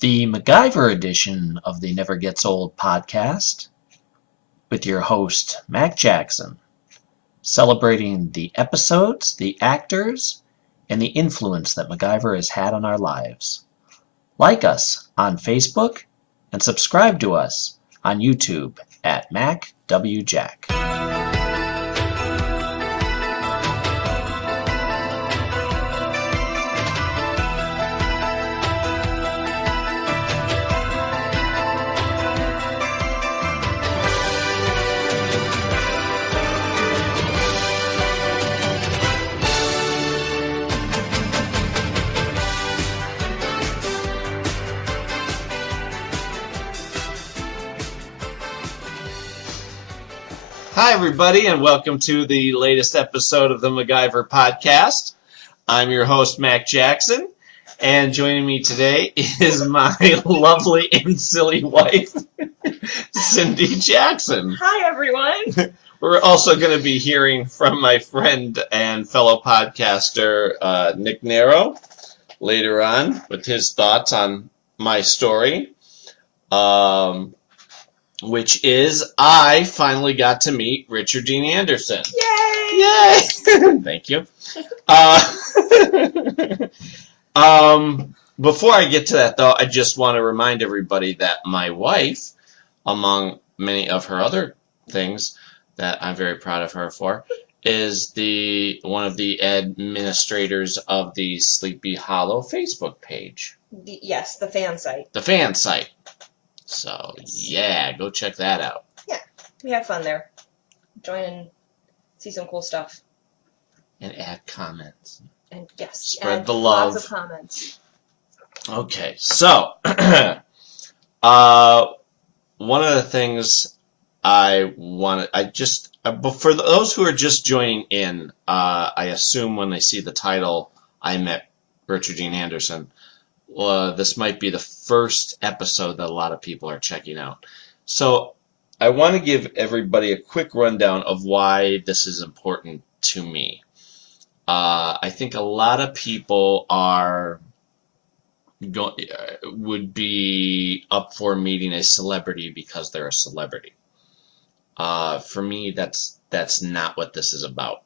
The MacGyver edition of the Never Gets Old podcast with your host, Mac Jackson, celebrating the episodes, the actors, and the influence that MacGyver has had on our lives. Like us on Facebook and subscribe to us on YouTube at MacWJack. Hi, everybody, and welcome to the latest episode of the MacGyver podcast. I'm your host, Mac Jackson, and joining me today is my lovely and silly wife, Cindy Jackson. Hi, everyone. We're also going to be hearing from my friend and fellow podcaster, Nick Nero, later on with his thoughts on my story. Which is, I finally got to meet Richard Dean Anderson. Yay! Yay! Thank you. Before I get to that, though, I just want to remind everybody that my wife, among many of her other things that I'm very proud of her for, is one of the administrators of the Sleepy Hollow Facebook page. Yes, the fan site. The fan site. So, yeah, go check that out. Yeah, we have fun there. Join and see some cool stuff. And add comments. And yes, spread the love. Lots of comments. Okay, so, one of the things for those who are just joining in, I assume when they see the title, I met Richard Dean Anderson. This might be the first episode that a lot of people are checking out. So I want to give everybody a quick rundown of why this is important to me. I think a lot of people would be up for meeting a celebrity because they're a celebrity. For me, that's not what this is about.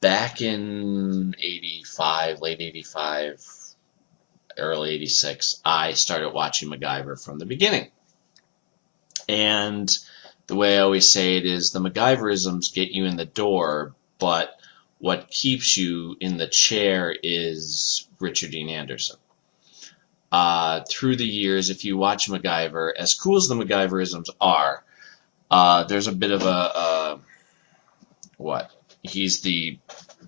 Back in '85, late '85, early '86, I started watching MacGyver from the beginning. And the way I always say it is the MacGyverisms get you in the door, but what keeps you in the chair is Richard Dean Anderson. Through the years, if you watch MacGyver, as cool as the MacGyverisms are, there's a bit of he's the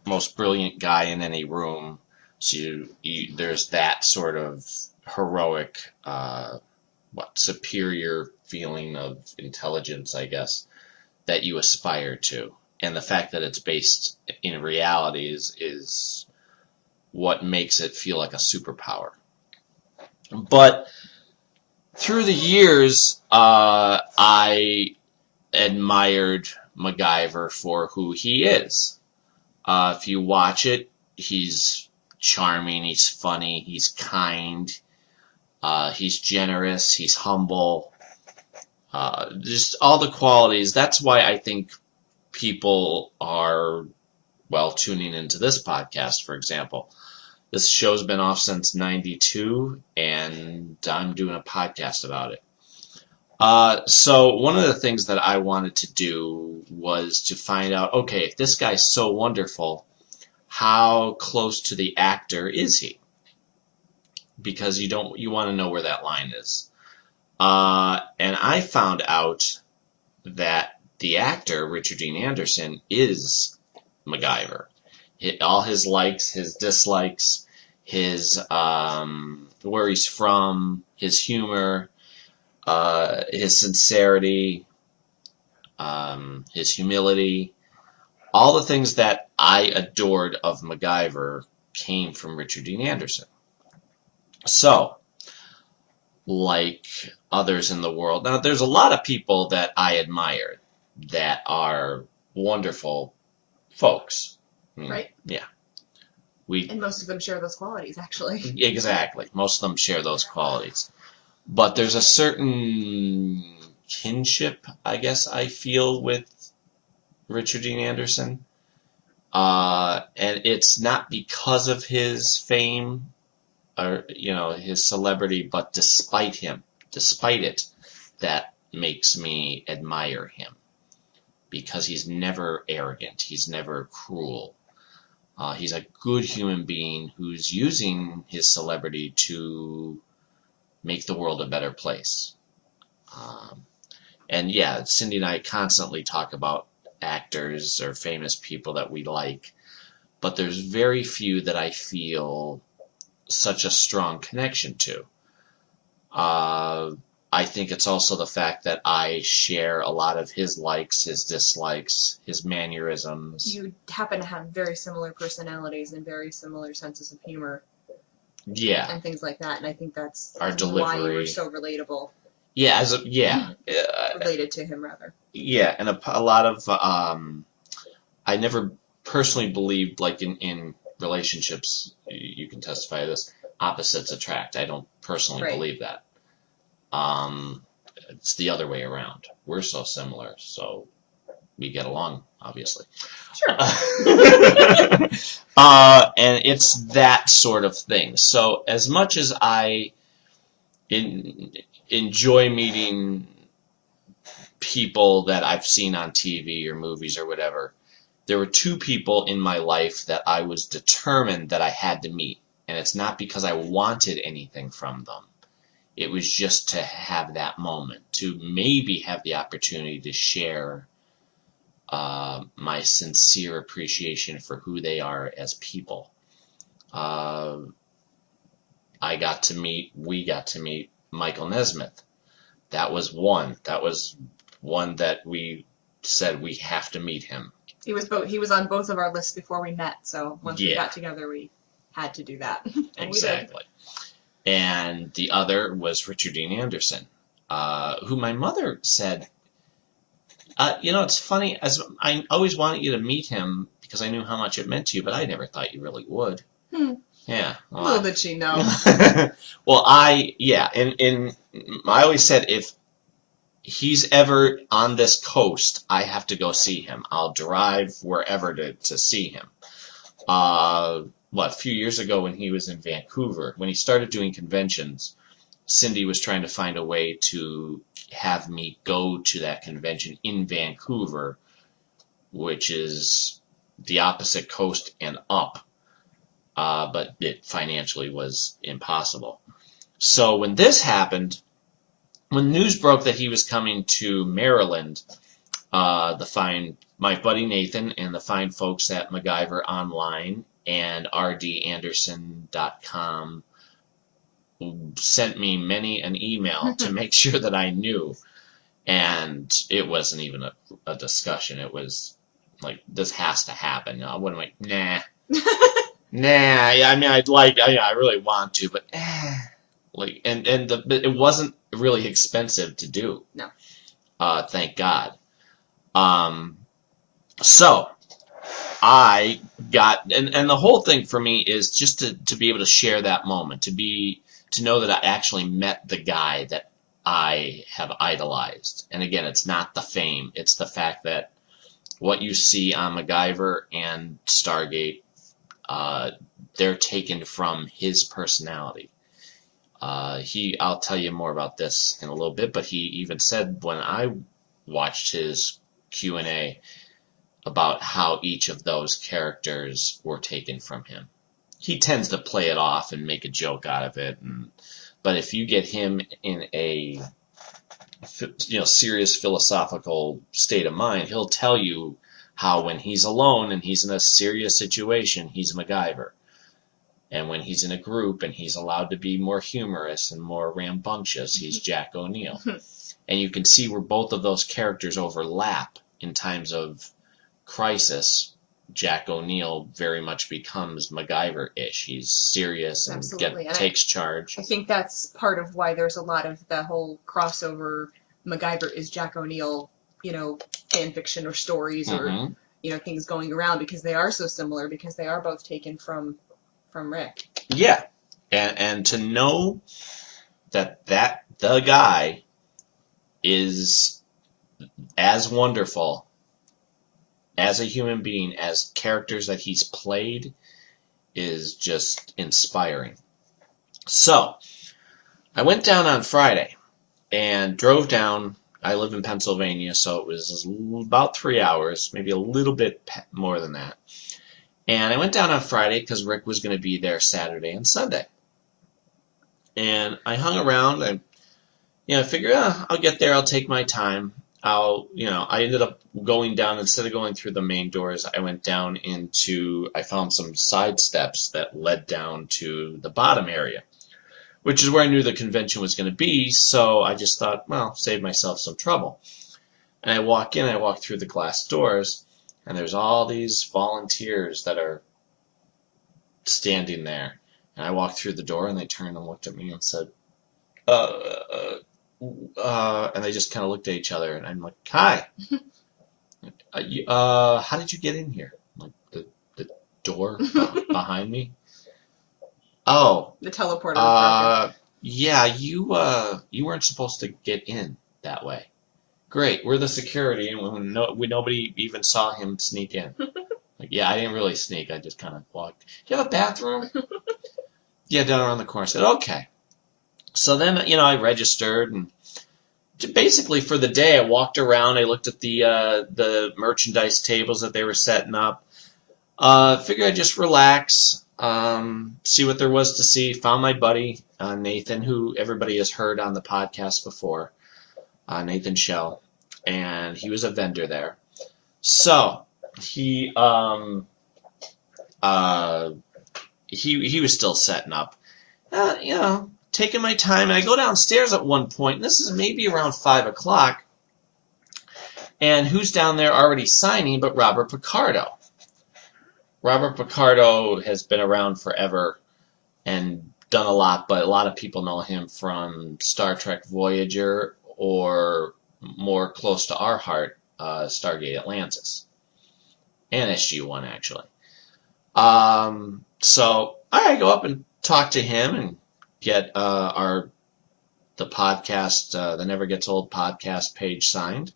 most brilliant guy in any room. So there's that sort of heroic, superior feeling of intelligence, I guess, that you aspire to. And the fact that it's based in reality is what makes it feel like a superpower. But through the years, I admired MacGyver for who he is. If you watch it, he's charming, he's funny, he's kind, he's generous, he's humble, just all the qualities. That's why I think people are, tuning into this podcast, for example. This show's been off since '92, and I'm doing a podcast about it. So one of the things that I wanted to do was to find out, okay, if this guy's so wonderful, how close to the actor is he? Because you want to know where that line is. And I found out that the actor, Richard Dean Anderson, is MacGyver. All his likes, his dislikes, his where he's from, his humor, his sincerity, his humility, all the things that I adored of MacGyver came from Richard Dean Anderson. So, like others in the world, now there's a lot of people that I admire that are wonderful folks. Right. Yeah. And most of them share those qualities, actually. Exactly. Most of them share those qualities. But there's a certain kinship, I guess, I feel with Richard Dean Anderson. And it's not because of his fame or, his celebrity, but despite it, that makes me admire him. Because he's never arrogant. He's never cruel. He's a good human being who's using his celebrity to make the world a better place. And yeah, Cindy and I constantly talk about actors or famous people that we like, but there's very few that I feel such a strong connection to. I think it's also the fact that I share a lot of his likes, his dislikes, his mannerisms. You happen to have very similar personalities and very similar senses of humor. Yeah. And things like that, and I think that's Our delivery. why you were so relatable. Yeah, Related to him, rather. Yeah, and a lot of I never personally believed, like in relationships, you can testify to this, opposites attract. I don't personally believe that. It's the other way around. We're so similar, so we get along, obviously. Sure. And it's that sort of thing. So as much as I enjoy meeting people that I've seen on TV or movies or whatever, there were two people in my life that I was determined that I had to meet. And it's not because I wanted anything from them. It was just to have that moment, to maybe have the opportunity to share my sincere appreciation for who they are as people. We got to meet Michael Nesmith. That was one that we said we have to meet him. He was on both of our lists before we met, so once we got together, we had to do that. And exactly. And the other was Richard Dean Anderson, who my mother said, it's funny, as I always wanted you to meet him because I knew how much it meant to you, but I never thought you really would. Yeah. Well, little did she know. Well, I always said, if he's ever on this coast, I have to go see him. I'll drive wherever to see him. A few years ago when he was in Vancouver, when he started doing conventions, Cindy was trying to find a way to have me go to that convention in Vancouver, which is the opposite coast and up. But it financially was impossible. So when this happened, when news broke that he was coming to Maryland, my buddy Nathan and the fine folks at MacGyver Online and rdanderson.com sent me many an email to make sure that I knew. And it wasn't even a discussion. It was like, this has to happen. I wasn't like, nah. Nah, I mean, I really want to, but it wasn't really expensive to do. No. Thank God. So I got, and the whole thing for me is just to be able to share that moment, to know that I actually met the guy that I have idolized. And again, it's not the fame, it's the fact that what you see on MacGyver and Stargate, they're taken from his personality. I'll tell you more about this in a little bit, but he even said when I watched his Q&A about how each of those characters were taken from him. He tends to play it off and make a joke out of it, but if you get him in a serious philosophical state of mind, he'll tell you how when he's alone and he's in a serious situation, he's MacGyver. And when he's in a group and he's allowed to be more humorous and more rambunctious, he's Jack O'Neill. And you can see where both of those characters overlap in times of crisis. Jack O'Neill very much becomes MacGyver-ish. He's serious and takes charge. I think that's part of why there's a lot of the whole crossover MacGyver is Jack O'Neill, fan fiction or stories or, things going around, because they are so similar, because they are both taken from from Rick. Yeah. And to know that the guy is as wonderful as a human being as characters that he's played is just inspiring. So, I went down on Friday and drove down. I live in Pennsylvania, so it was about 3 hours, maybe a little bit more than that. And I went down on Friday because Rick was going to be there Saturday and Sunday. And I hung around and, I figured, I'll get there, I'll take my time. I ended up going down, instead of going through the main doors, I went down I found some side steps that led down to the bottom area, which is where I knew the convention was going to be, so I just thought, well, save myself some trouble. And I walk through the glass doors, and there's all these volunteers that are standing there. And I walked through the door, and they turned and looked at me and said, and they just kind of looked at each other, and I'm like, hi. How did you get in here? Like, the door behind me? Oh. The teleporter was broken. Yeah, you weren't supposed to get in that way. Great, we're the security, and nobody even saw him sneak in. Like, yeah, I didn't really sneak, I just kind of walked. Do you have a bathroom? Yeah, down around the corner. I said, okay. So then, I registered, and basically for the day, I walked around, I looked at the merchandise tables that they were setting up. Figured I'd just relax, see what there was to see. Found my buddy, Nathan, who everybody has heard on the podcast before, Nathan Schell, and he was a vendor there. So he was still setting up, taking my time. And I go downstairs at one point, and this is maybe around 5 o'clock, and who's down there already signing but Robert Picardo. Robert Picardo has been around forever and done a lot, but a lot of people know him from Star Trek Voyager, or more close to our heart, Stargate Atlantis, and SG-1 actually. So I go up and talk to him and get the podcast, the Never Gets Old podcast page signed.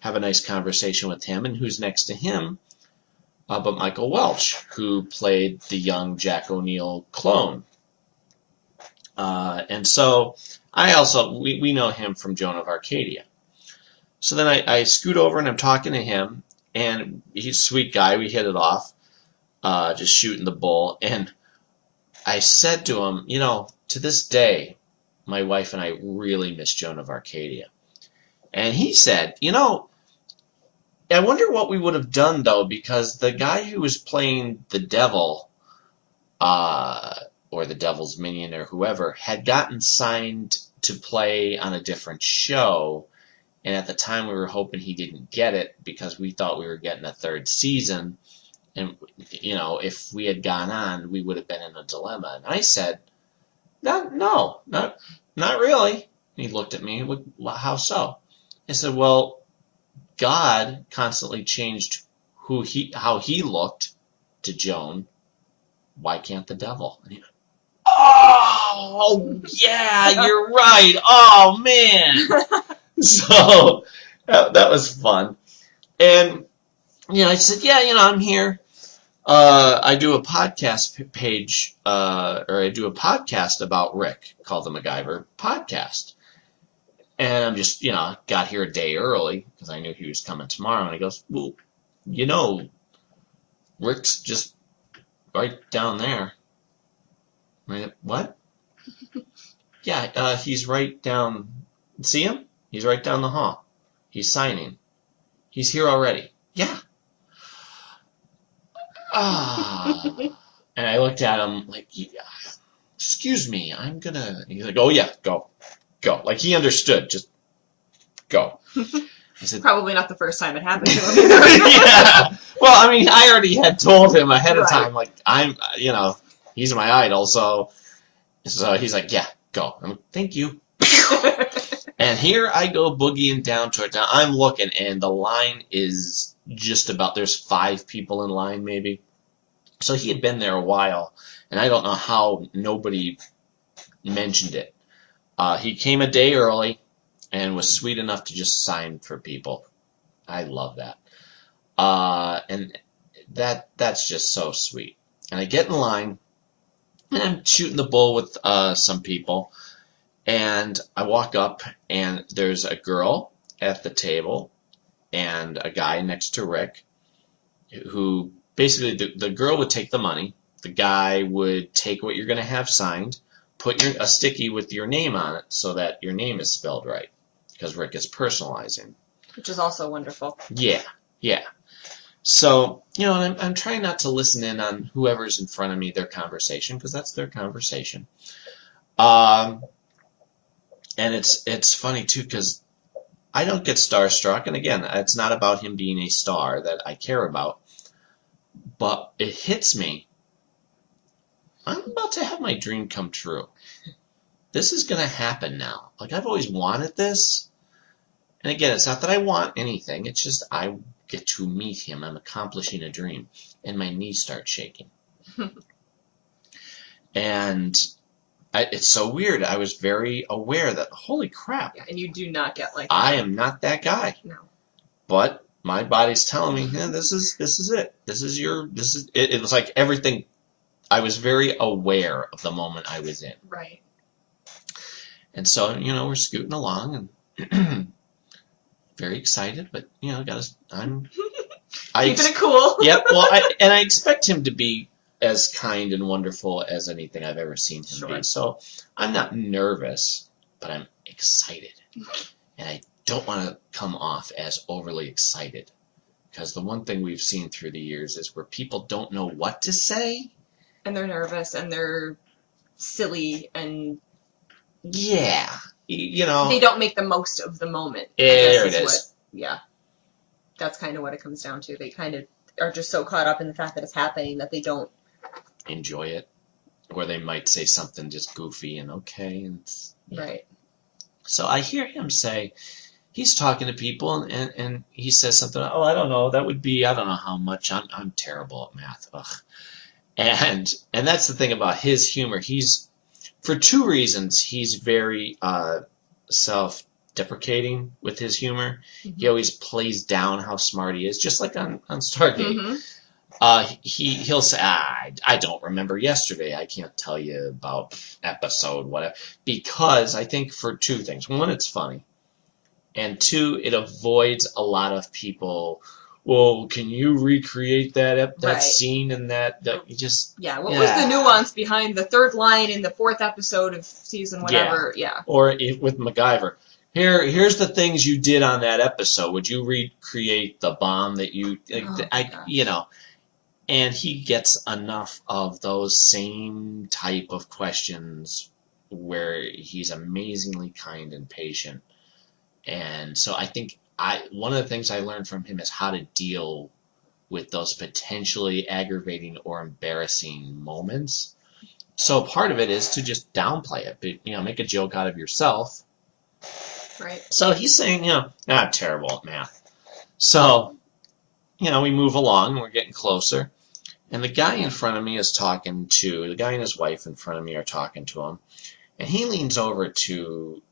Have a nice conversation with him, and who's next to him but Michael Welch, who played the young Jack O'Neill clone. And so we know him from Joan of Arcadia. So then I scoot over and I'm talking to him, and he's a sweet guy. We hit it off, just shooting the bull. And I said to him, to this day, my wife and I really miss Joan of Arcadia. And he said, I wonder what we would have done, though, because the guy who was playing the devil, or the devil's minion or whoever, had gotten signed to play on a different show, and at the time we were hoping he didn't get it because we thought we were getting a third season, and, if we had gone on, we would have been in a dilemma. And I said, not really. And he looked at me, how so? I said, well, God constantly changed how he looked to Joan. Why can't the devil? And he went, oh, yeah, you're right. Oh, man. So that was fun. And, I said, yeah, I'm here. I do a podcast page, or I do a podcast about Rick called the MacGyver Podcast. And I'm just, got here a day early because I knew he was coming tomorrow. And he goes, well, Rick's just right down there. Right? What? Yeah, he's right down. See him? He's right down the hall. He's signing. He's here already. Yeah. And I looked at him like, excuse me, I'm gonna. He's like, oh yeah, go. Like he understood. Just go. I said, probably not the first time it happened to him. Yeah. Well, I already had told him ahead of time, like he's my idol, so he's like, yeah, go. I'm like, thank you. And here I go boogieing down to it. Now I'm looking, and the line is just about. There's 5 people in line, maybe. So he had been there a while, and I don't know how nobody mentioned it. He came a day early and was sweet enough to just sign for people. I love that. And that's just so sweet. And I get in line, and I'm shooting the bull with some people, and I walk up, and there's a girl at the table and a guy next to Rick, who basically the girl would take the money, the guy would take what you're going to have signed, put a sticky with your name on it so that your name is spelled right, because Rick is personalizing. Which is also wonderful. Yeah, yeah. So, and I'm trying not to listen in on whoever's in front of me, their conversation, because that's their conversation. And it's funny, too, because I don't get starstruck. And again, it's not about him being a star that I care about. But it hits me. I'm about to have my dream come true. This is going to happen now. Like, I've always wanted this. And again, it's not that I want anything. It's just I get to meet him. I'm accomplishing a dream. And my knees start shaking. And it's so weird. I was very aware that, holy crap. Yeah, and you do not get like that. I am not that guy. No. But my body's telling me, this is it. It was like everything. I was very aware of the moment I was in. Right. And so, we're scooting along and very excited, but I'm keeping it cool. Yep. Well, I expect him to be as kind and wonderful as anything I've ever seen him be. So I'm not nervous, but I'm excited, and I don't want to come off as overly excited, because the one thing we've seen through the years is where people don't know what to say, and they're nervous and they're silly and yeah, they don't make the most of the moment. There it is. That's kind of what it comes down to. They kind of are just so caught up in the fact that it's happening that they don't enjoy it, or they might say something just goofy and okay, and right. So I hear him say, he's talking to people, and he says something, oh, I don't know, that would be, I don't know how much, I'm terrible at math, ugh. And that's the thing about his humor. He's, for two reasons, he's very self-deprecating with his humor. Mm-hmm. He always plays down how smart he is, just like on Stargate. Mm-hmm. He'll say, I don't remember yesterday. I can't tell you about episode, whatever. Because I think for two things. One, it's funny. And two, it avoids a lot of people, well, can you recreate that right. scene and that you just... Yeah, what was the nuance behind the third line in the fourth episode of season whatever? Yeah. Or with MacGyver. Here's the things you did on that episode. Would you recreate the bomb that you... And he gets enough of those same type of questions where he's amazingly kind and patient. And so I think one of the things I learned from him is how to deal with those potentially aggravating or embarrassing moments. So part of it is to just downplay it, but, make a joke out of yourself. Right. So he's saying, I'm terrible at math. So, we move along, we're getting closer. And the guy in front of me the guy and his wife in front of me are talking to him. And he leans over to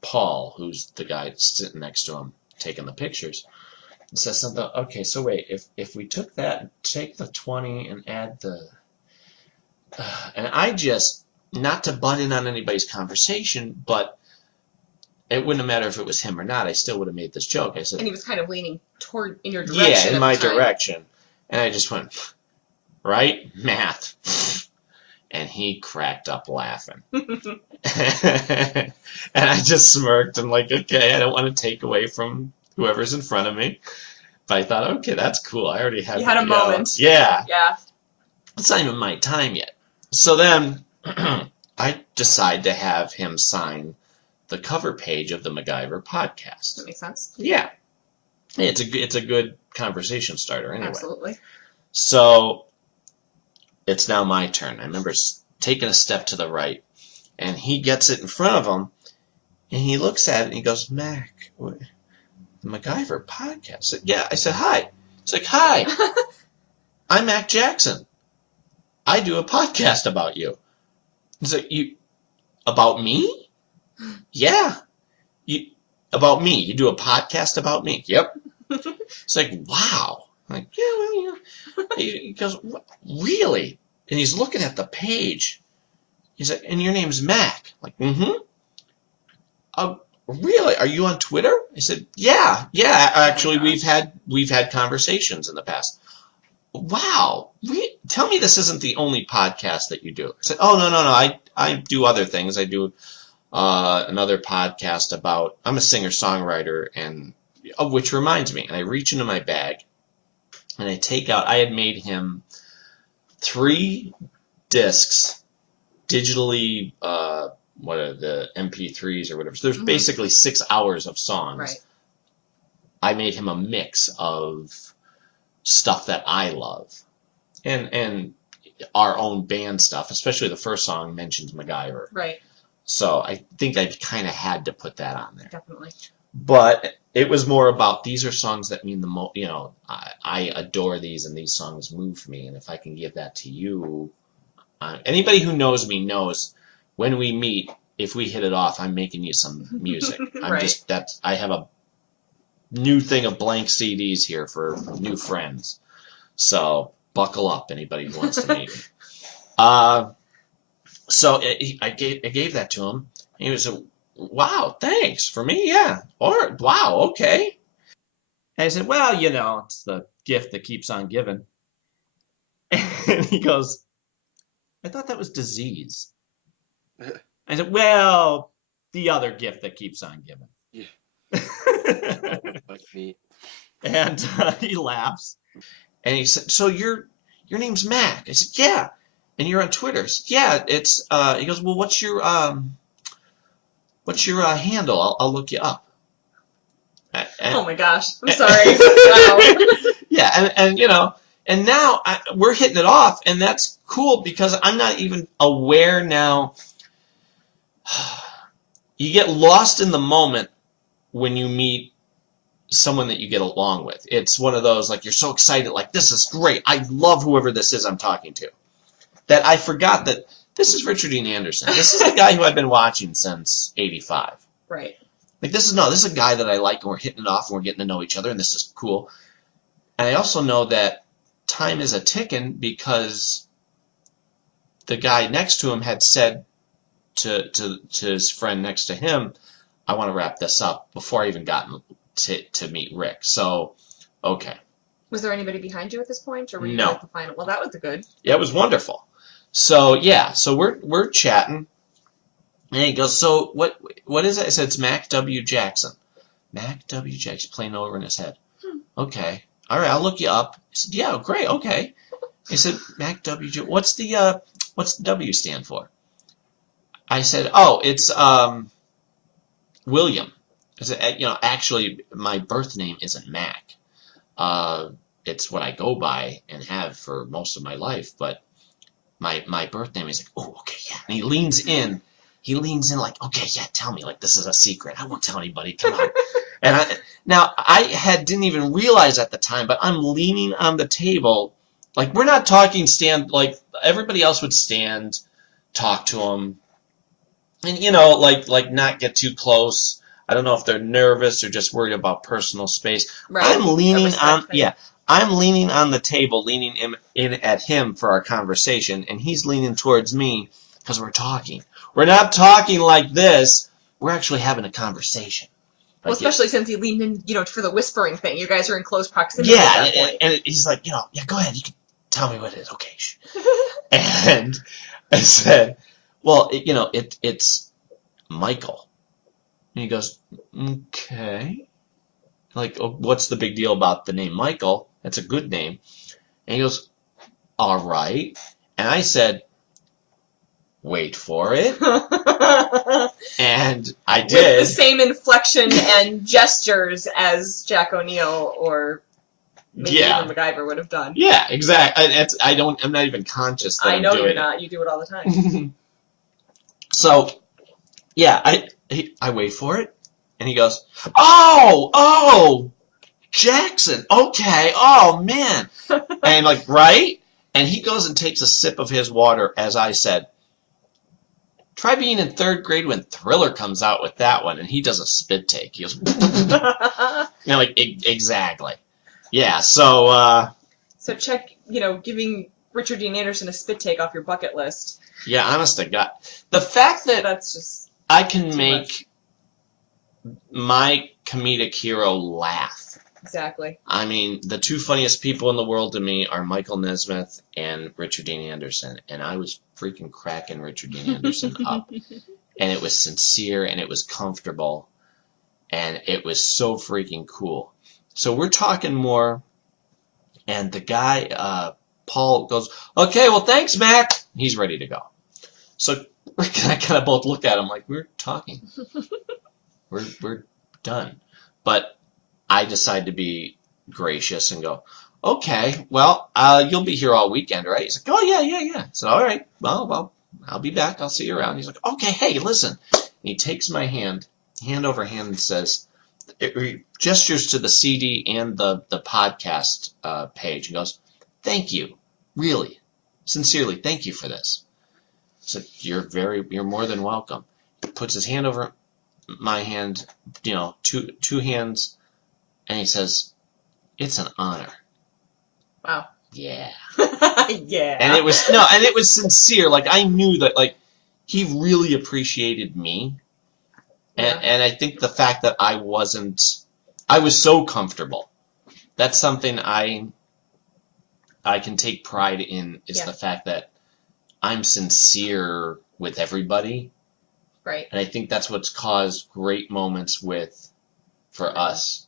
Paul, who's the guy sitting next to him taking the pictures, and says something, okay, so wait, if we took that, take the 20 and add the... and I just, not to butt in on anybody's conversation, but it wouldn't have mattered if it was him or not, I still would have made this joke. I said, and he was kind of leaning in your direction. Yeah, in my direction. And I just went, right? Math. And he cracked up laughing. And I just smirked and okay, I don't want to take away from whoever's in front of me. But I thought, okay, that's cool. I already have... You had a moment. Yeah. Yeah. It's not even my time yet. So then I decide to have him sign the cover page of the MacGyver podcast. That makes sense. Yeah. It's a good conversation starter anyway. Absolutely. So it's now my turn. I remember taking a step to the right, and he gets it in front of him, and he looks at it, and he goes, Mac, the MacGyver podcast? I said, yeah. I said, hi. He's like, hi. I'm Mac Jackson. I do a podcast about you. He's like, about me? Yeah. About me. You do a podcast about me? Yep. It's like, wow. I'm like, yeah, well, yeah. He goes, really? And he's looking at the page. He's like, and your name's Mac. I'm like, mm-hmm. Really? Are you on Twitter? I said, yeah. Actually, we've had conversations in the past. Wow. Tell me this isn't the only podcast that you do. I said, oh, no. I do other things. I do another podcast about, I'm a singer-songwriter, and which reminds me, and I reach into my bag, and I take out, I had made him 3 discs, digitally, what are the MP3s or whatever. So there's basically 6 hours of songs. Right. I made him a mix of stuff that I love, and our own band stuff, especially the first song mentions MacGyver. Right. So I think I kind of had to put that on there. Definitely. But it was more about, these are songs that mean the most, I adore these, and these songs move me, and if I can give that to you, anybody who knows me knows when we meet, if we hit it off, I'm making you some music. Right. I have a new thing of blank CDs here for new friends. So buckle up, anybody who wants to meet me. So I gave that to him, and he was like, wow, thanks. For me, yeah. Or, wow, okay. And I said, well, it's the gift that keeps on giving. And he goes, I thought that was disease. I said, well, the other gift that keeps on giving. Yeah. Like me. And he laughs. And he said, so your name's Mac? I said, yeah. And you're on Twitter? I said, yeah, it's, he goes, well, what's your handle? I'll look you up. Oh my gosh. I'm sorry. Wow. Yeah, and now we're hitting it off, and that's cool because I'm not even aware now. You get lost in the moment when you meet someone that you get along with. It's one of those, like, you're so excited, like, this is great. I love whoever this is I'm talking to. That I forgot that this is Richard Dean Anderson. This is the guy who I've been watching since '85. Right. Like, this is a guy that I like, and we're hitting it off, and we're getting to know each other, and this is cool. And I also know that time is a-ticking because the guy next to him had said to his friend next to him, I want to wrap this up, before I even gotten to meet Rick. So, okay. Was there anybody behind you at this point, or were you No. at the final? Well, that was good. Yeah, it was wonderful. So, yeah, so we're chatting. And he goes, so what is it? I said, it's Mac W. Jackson. Mac W. Jackson, playing over in his head. Okay. All right, I'll look you up. I said, yeah, great, okay. He said, Mac W. What's the W stand for? I said, oh, it's William. I said, actually, my birth name isn't Mac. It's what I go by and have for most of my life, but my birth name is like, oh, okay, yeah. And he leans in like, okay, yeah, tell me, like, this is a secret. I won't tell anybody, come on. And I didn't even realize at the time, but I'm leaning on the table, like, we're not talking stand, like, everybody else would stand, talk to him, and, like not get too close. I don't know if they're nervous or just worried about personal space. Right. I'm leaning on the table, leaning in at him for our conversation, and he's leaning towards me because we're talking. We're not talking like this. We're actually having a conversation. Well, especially since he leaned in, for the whispering thing. You guys are in close proximity at that point. And he's like, yeah, go ahead. You can tell me what it is. Okay. And I said, well, it's Michael. And he goes, okay. Like, oh, what's the big deal about the name Michael? That's a good name. And he goes, all right. And I said, wait for it. And I did. With the same inflection and gestures as Jack O'Neill or maybe even MacGyver would have done. Yeah, exactly. I'm not even conscious that I know I'm doing you're not. You do it all the time. So, yeah, I wait for it. And he goes, oh, Jackson. Okay. Oh, man. And like, right? And he goes and takes a sip of his water, as I said, try being in 3rd grade when Thriller comes out with that one, and he does a spit take. He goes, like, exactly. Yeah, so... So check, giving Richard Dean Anderson a spit take off your bucket list. Yeah, honest to God. The fact that That's just I can make much. my comedic hero laugh. Exactly. I mean, the 2 funniest people in the world to me are Michael Nesmith and Richard Dean Anderson, and I was freaking cracking Richard Dean Anderson up. And it was sincere, and it was comfortable, and it was so freaking cool. So we're talking more, and the guy, Paul, goes, okay, well, thanks, Mac. He's ready to go. So Rick and I kind of both look at him like, we're talking. We're done. But I decide to be gracious and go, okay, well, you'll be here all weekend, right? He's like, oh, yeah. I said, all right, well, I'll be back. I'll see you around. He's like, okay, hey, listen. And he takes my hand over hand, and says, it gestures to the CD and the podcast page and goes, thank you, really, sincerely, thank you for this. I said, you're more than welcome. He puts his hand over my hand, two hands, and he says, it's an honor. Wow. Yeah. Yeah. And it was sincere. Like, I knew that, like, he really appreciated me. Yeah. And I think the fact that I was so comfortable. That's something I can take pride in, is the fact that I'm sincere with everybody. Right. And I think that's what's caused great moments for us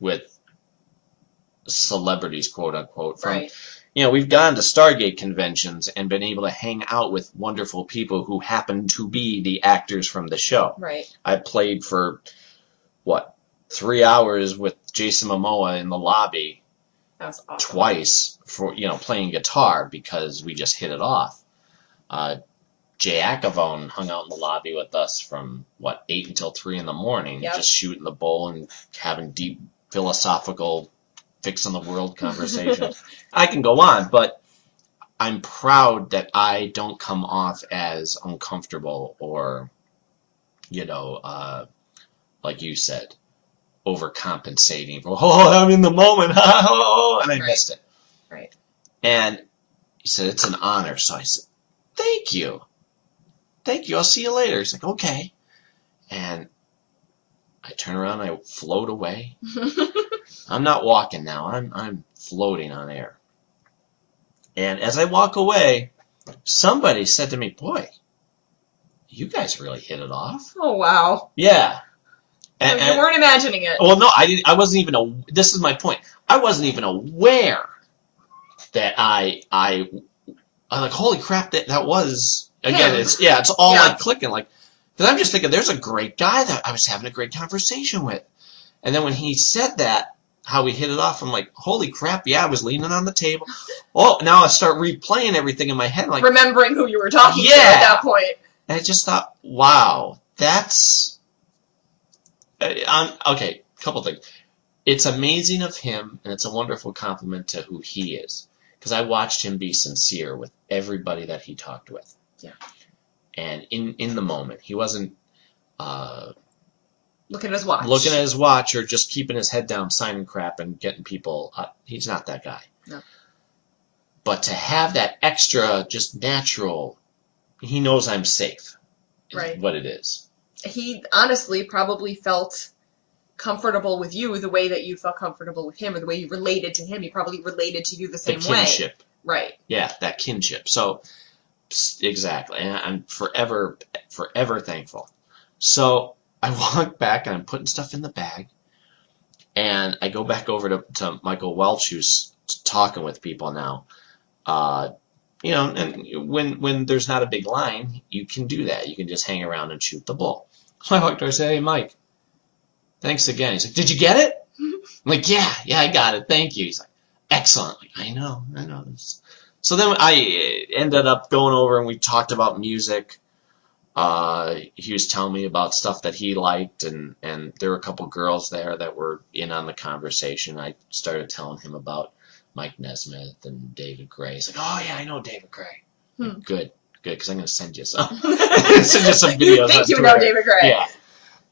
with celebrities, quote unquote. Right. We've gone to Stargate conventions and been able to hang out with wonderful people who happen to be the actors from the show. Right. I played for 3 hours with Jason Momoa in the lobby. That was awesome. Twice for playing guitar because we just hit it off. Jay Acavone hung out in the lobby with us from 8 until 3 in the morning, just shooting the bull and having deep philosophical fixing the world conversations. I can go on, but I'm proud that I don't come off as uncomfortable or, like you said, overcompensating. I'm in the moment, and I missed it. Right. And he said, it's an honor. So I said, thank you. I'll see you later. He's like, okay. And I turn around, I float away. I'm not walking now. I'm floating on air. And as I walk away, somebody said to me, boy, you guys really hit it off. Oh, wow. Yeah. And you weren't imagining it. Well, no, I didn't. I wasn't even. This is my point. I wasn't even aware that I like, holy crap, that was, again, it's all like clicking, like, because I'm just thinking, there's a great guy that I was having a great conversation with. And then when he said that, how we hit it off, I'm like, holy crap, I was leaning on the table. Oh, now I start replaying everything in my head. Like, remembering who you were talking to at that point. And I just thought, wow, that's... okay, couple things. It's amazing of him, and it's a wonderful compliment to who he is. Because I watched him be sincere with everybody that he talked with. Yeah. And in the moment, he wasn't... looking at his watch. Looking at his watch or just keeping his head down, signing crap and getting people... he's not that guy. No. But to have that extra, just natural... He knows I'm safe. Is what it is. He honestly probably felt comfortable with you the way that you felt comfortable with him, or the way you related to him. He probably related to you the same way. Kinship. Right. Yeah, that kinship. So, exactly. And I'm forever thankful. So, I walk back and I'm putting stuff in the bag. And I go back over to Michael Welch, who's talking with people now. And when there's not a big line, you can do that. You can just hang around and shoot the bull. So I walked over and said, hey, Mike, thanks again. He's like, did you get it? I'm like, yeah, I got it. Thank you. He's like, excellent. I'm like, I know. So then I ended up going over and we talked about music. He was telling me about stuff that he liked, and there were a couple girls there that were in on the conversation. I started telling him about Mike Nesmith and David Gray. He's like, oh yeah, I know David Gray. Hmm. Good, because I'm gonna send you some. Send you some videos. You think on you Twitter. know David Gray? Yeah.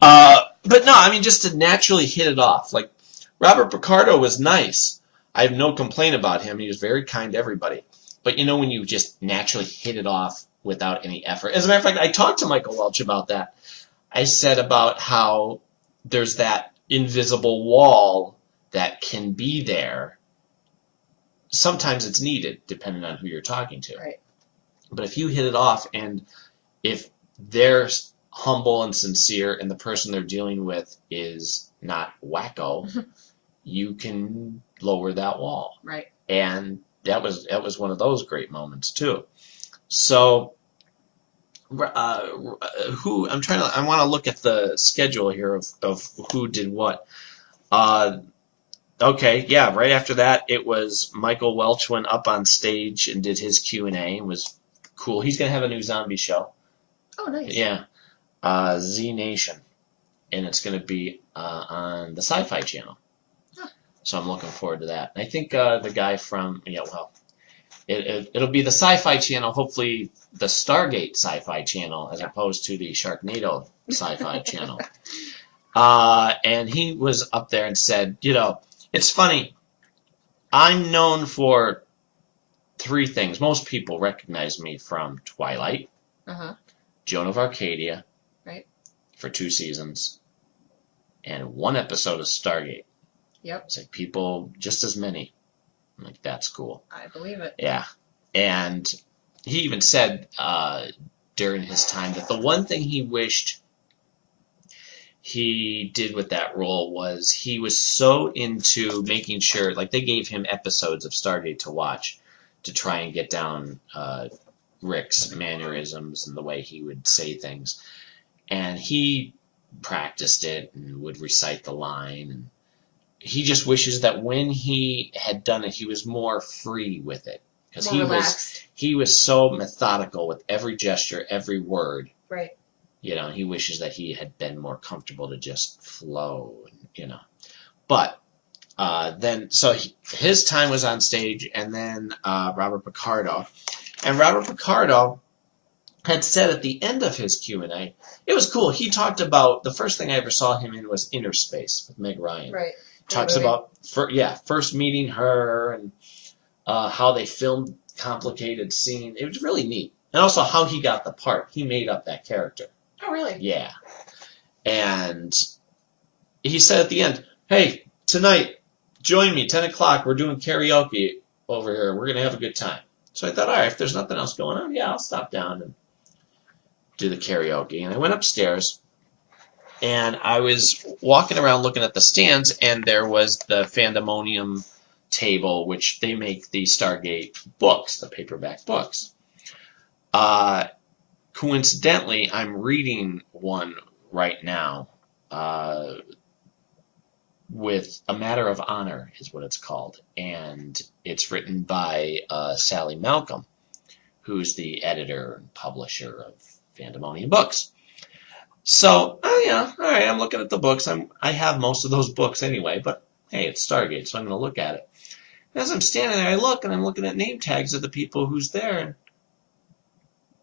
But no, I mean, just to naturally hit it off. Like, Robert Picardo was nice. I have no complaint about him. He was very kind to everybody. But when you just naturally hit it off without any effort. As a matter of fact, I talked to Michael Welch about that. I said about how there's that invisible wall that can be there. Sometimes it's needed, depending on who you're talking to. Right. But if you hit it off, and if they're humble and sincere, and the person they're dealing with is not wacko, you can lower that wall. Right. And that was one of those great moments too. So, I want to look at the schedule here of who did what. Okay, yeah, right after that, it was Michael Welch went up on stage and did his Q&A. It was cool. He's going to have a new zombie show. Oh, nice. Yeah. Z Nation. And it's going to be on the Sci-Fi Channel. Huh. So I'm looking forward to that. I think the guy from, it'll be the Sci-Fi Channel, hopefully the Stargate Sci-Fi Channel, as opposed to the Sharknado Sci-Fi Channel. And he was up there and said, it's funny, I'm known for 3 things. Most people recognize me from Twilight, Joan of Arcadia, right, for 2 seasons, and 1 episode of Stargate. Yep. It's like people, just as many. I'm like, that's cool. I believe it. Yeah. And he even said during his time that the one thing he wished he did with that role was he was so into making sure, like they gave him episodes of Stargate to watch to try and get down Rick's mannerisms and the way he would say things. And he practiced it and would recite the line. And he just wishes that when he had done it, he was more free with it. Because he was so methodical with every gesture, every word. Right. He wishes that he had been more comfortable to just flow, But his time was on stage, and then Robert Picardo. And Robert Picardo had said at the end of his Q&A, it was cool. He talked about, the first thing I ever saw him in was Inner Space with Meg Ryan. Right. Talks about, first meeting her and how they filmed complicated scene. It was really neat. And also how he got the part. He made up that character. Oh, really? Yeah. And he said at the end, hey, tonight, join me, 10 o'clock. We're doing karaoke over here. We're going to have a good time. So I thought, all right, if there's nothing else going on, I'll stop down and do the karaoke. And I went upstairs, and I was walking around looking at the stands, and there was the Fandemonium table, which they make the Stargate books, the paperback books. Coincidentally, I'm reading one right now with A Matter of Honor is what it's called. And it's written by Sally Malcolm, who's the editor and publisher of Fandemonium books. So, all right, I'm looking at the books. I have most of those books anyway, but hey, it's Stargate, so I'm going to look at it. As I'm standing there, I look, and I'm looking at name tags of the people who's there, and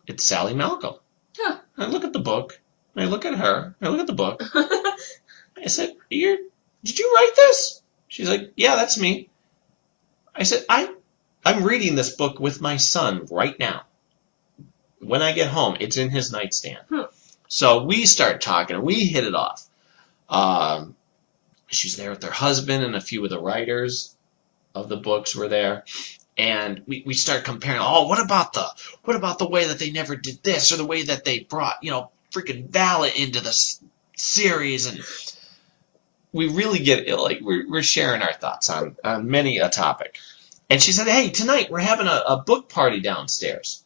it's Sally Malcolm. Huh. I look at the book, and I look at her, and I look at the book. I said, did you write this? She's like, yeah, that's me. I said, I'm reading this book with my son right now. When I get home, it's in his nightstand. So we start talking, and we hit it off. She's there with her husband, and a few of the writers of the books were there. And we start comparing, what about the way that they never did this, or the way that they brought, freaking Vala into the series, and we really get it, like we're sharing our thoughts on many a topic. And she said, hey, tonight we're having a book party downstairs.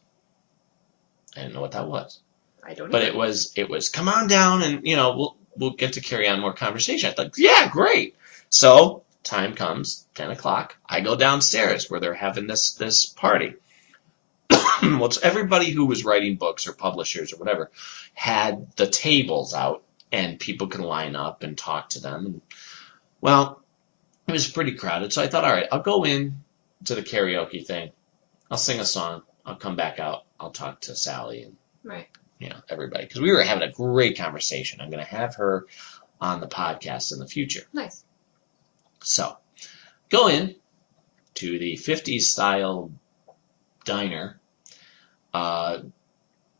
I didn't know what that was. I don't know. But it was come on down, and we'll get to carry on more conversation. I thought, yeah, great. So time comes, 10 o'clock. I go downstairs where they're having this party. Well, it's everybody who was writing books or publishers or whatever had the tables out, and people can line up and talk to them. And, well, it was pretty crowded, so I thought, all right, I'll go in to the karaoke thing. I'll sing a song. I'll come back out. I'll talk to Sally and Right. everybody, because we were having a great conversation. I'm going to have her on the podcast in the future. Nice. So, go in to the 50s style diner, and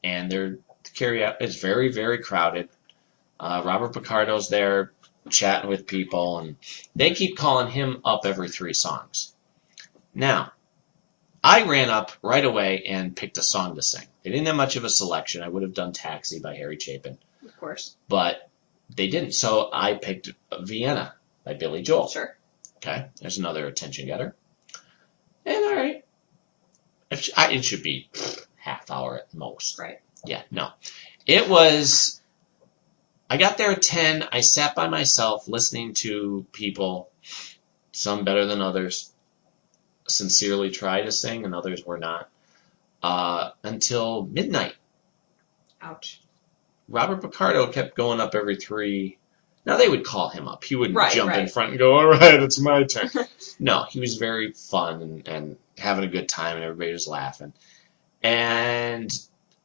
the carry-out is very, very crowded. Robert Picardo's there chatting with people, and they keep calling him up every 3 songs. Now, I ran up right away and picked a song to sing. They didn't have much of a selection. I would have done Taxi by Harry Chapin. Of course. But they didn't, so I picked Vienna by Billy Joel. Sure. Okay, there's another attention getter. And all right. It should be half hour at most. Right. Yeah, no. It was, I got there at 10. I sat by myself listening to people, some better than others, sincerely try to sing, and others were not, until midnight. Ouch. Robert Picardo kept going up every 3. Now, they would call him up. He wouldn't jump in right. front and go, all right, it's my turn. No, he was very fun and having a good time, and everybody was laughing. And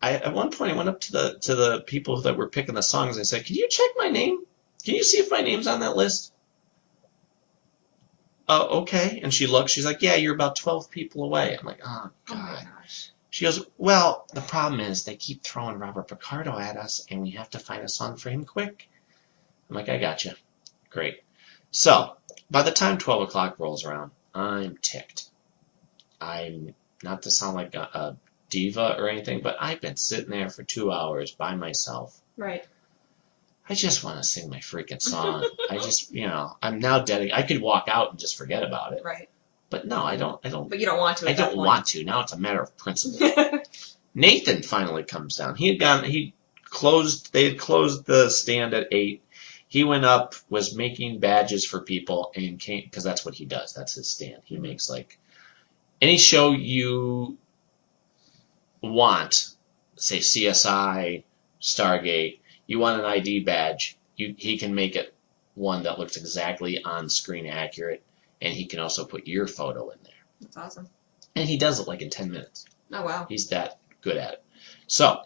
at one point, I went up to the people that were picking the songs. I said, can you check my name? Can you see if my name's on that list? Oh, okay. And she looked. She's like, yeah, you're about 12 people away. I'm like, oh, God. Oh my gosh. She goes, well, the problem is they keep throwing Robert Picardo at us, and we have to find a song for him quick. I'm like, I got you. Great. So, by the time 12 o'clock rolls around, I'm ticked. I'm, not to sound like a diva or anything, but I've been sitting there for 2 hours by myself. Right. I just want to sing my freaking song. I just, I'm now dedicated. I could walk out and just forget about it. Right. But no, I don't. But you don't want to. I don't want to. Now it's a matter of principle. Nathan finally comes down. They had closed the stand at 8. He went up, was making badges for people, and came, because that's what he does. That's his stand. He makes, like, any show you want, say CSI, Stargate, you want an ID badge, he can make it one that looks exactly on-screen accurate, and he can also put your photo in there. That's awesome. And he does it, like, in 10 minutes. Oh, wow. He's that good at it. So,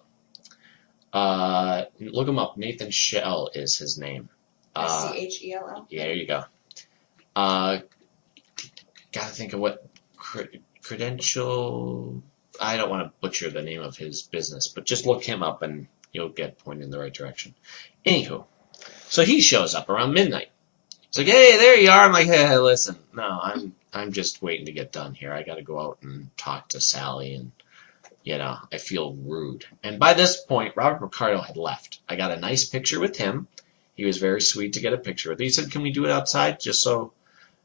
look him up. Nathan Schell is his name. Schell. Yeah, there you go. Gotta think of what credential. I don't want to butcher the name of his business, but just look him up and you'll get pointed in the right direction. Anywho, so he shows up around midnight. He's like, "Hey, there you are." I'm like, "Hey, listen, no, I'm just waiting to get done here. I got to go out and talk to Sally, and I feel rude." And by this point, Robert Picardo had left. I got a nice picture with him. He was very sweet to get a picture with. He said, "Can we do it outside?" Just so.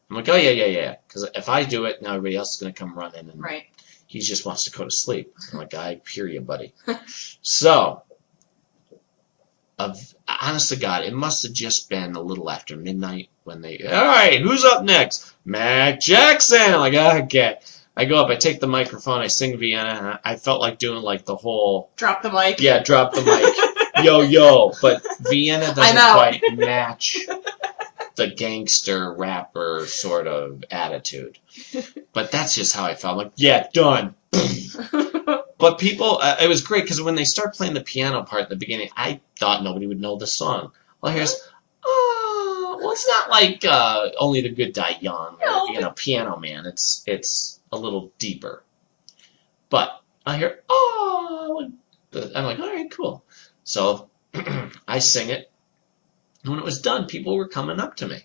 I'm like, "Oh, yeah. Because if I do it, now everybody else is going to come running. And right. He just wants to go to sleep." I'm like, "I hear you, buddy." So, honest to God, it must have just been a little after midnight when they, all right, who's up next? Mac Jackson. I'm like, okay. I go up, I take the microphone, I sing Vienna, and I felt like doing like the whole. Drop the mic. Yeah, drop the mic. Yo. But Vienna doesn't quite match the gangster rapper sort of attitude. But that's just how I felt. I'm like, yeah, done. But people, it was great because when they start playing the piano part at the beginning, I thought nobody would know the song. Well, here's, well, it's not like Only the Good Die Young or, Piano Man. It's a little deeper. But I hear, I'm like, all right, cool. So I sing it. And when it was done, people were coming up to me.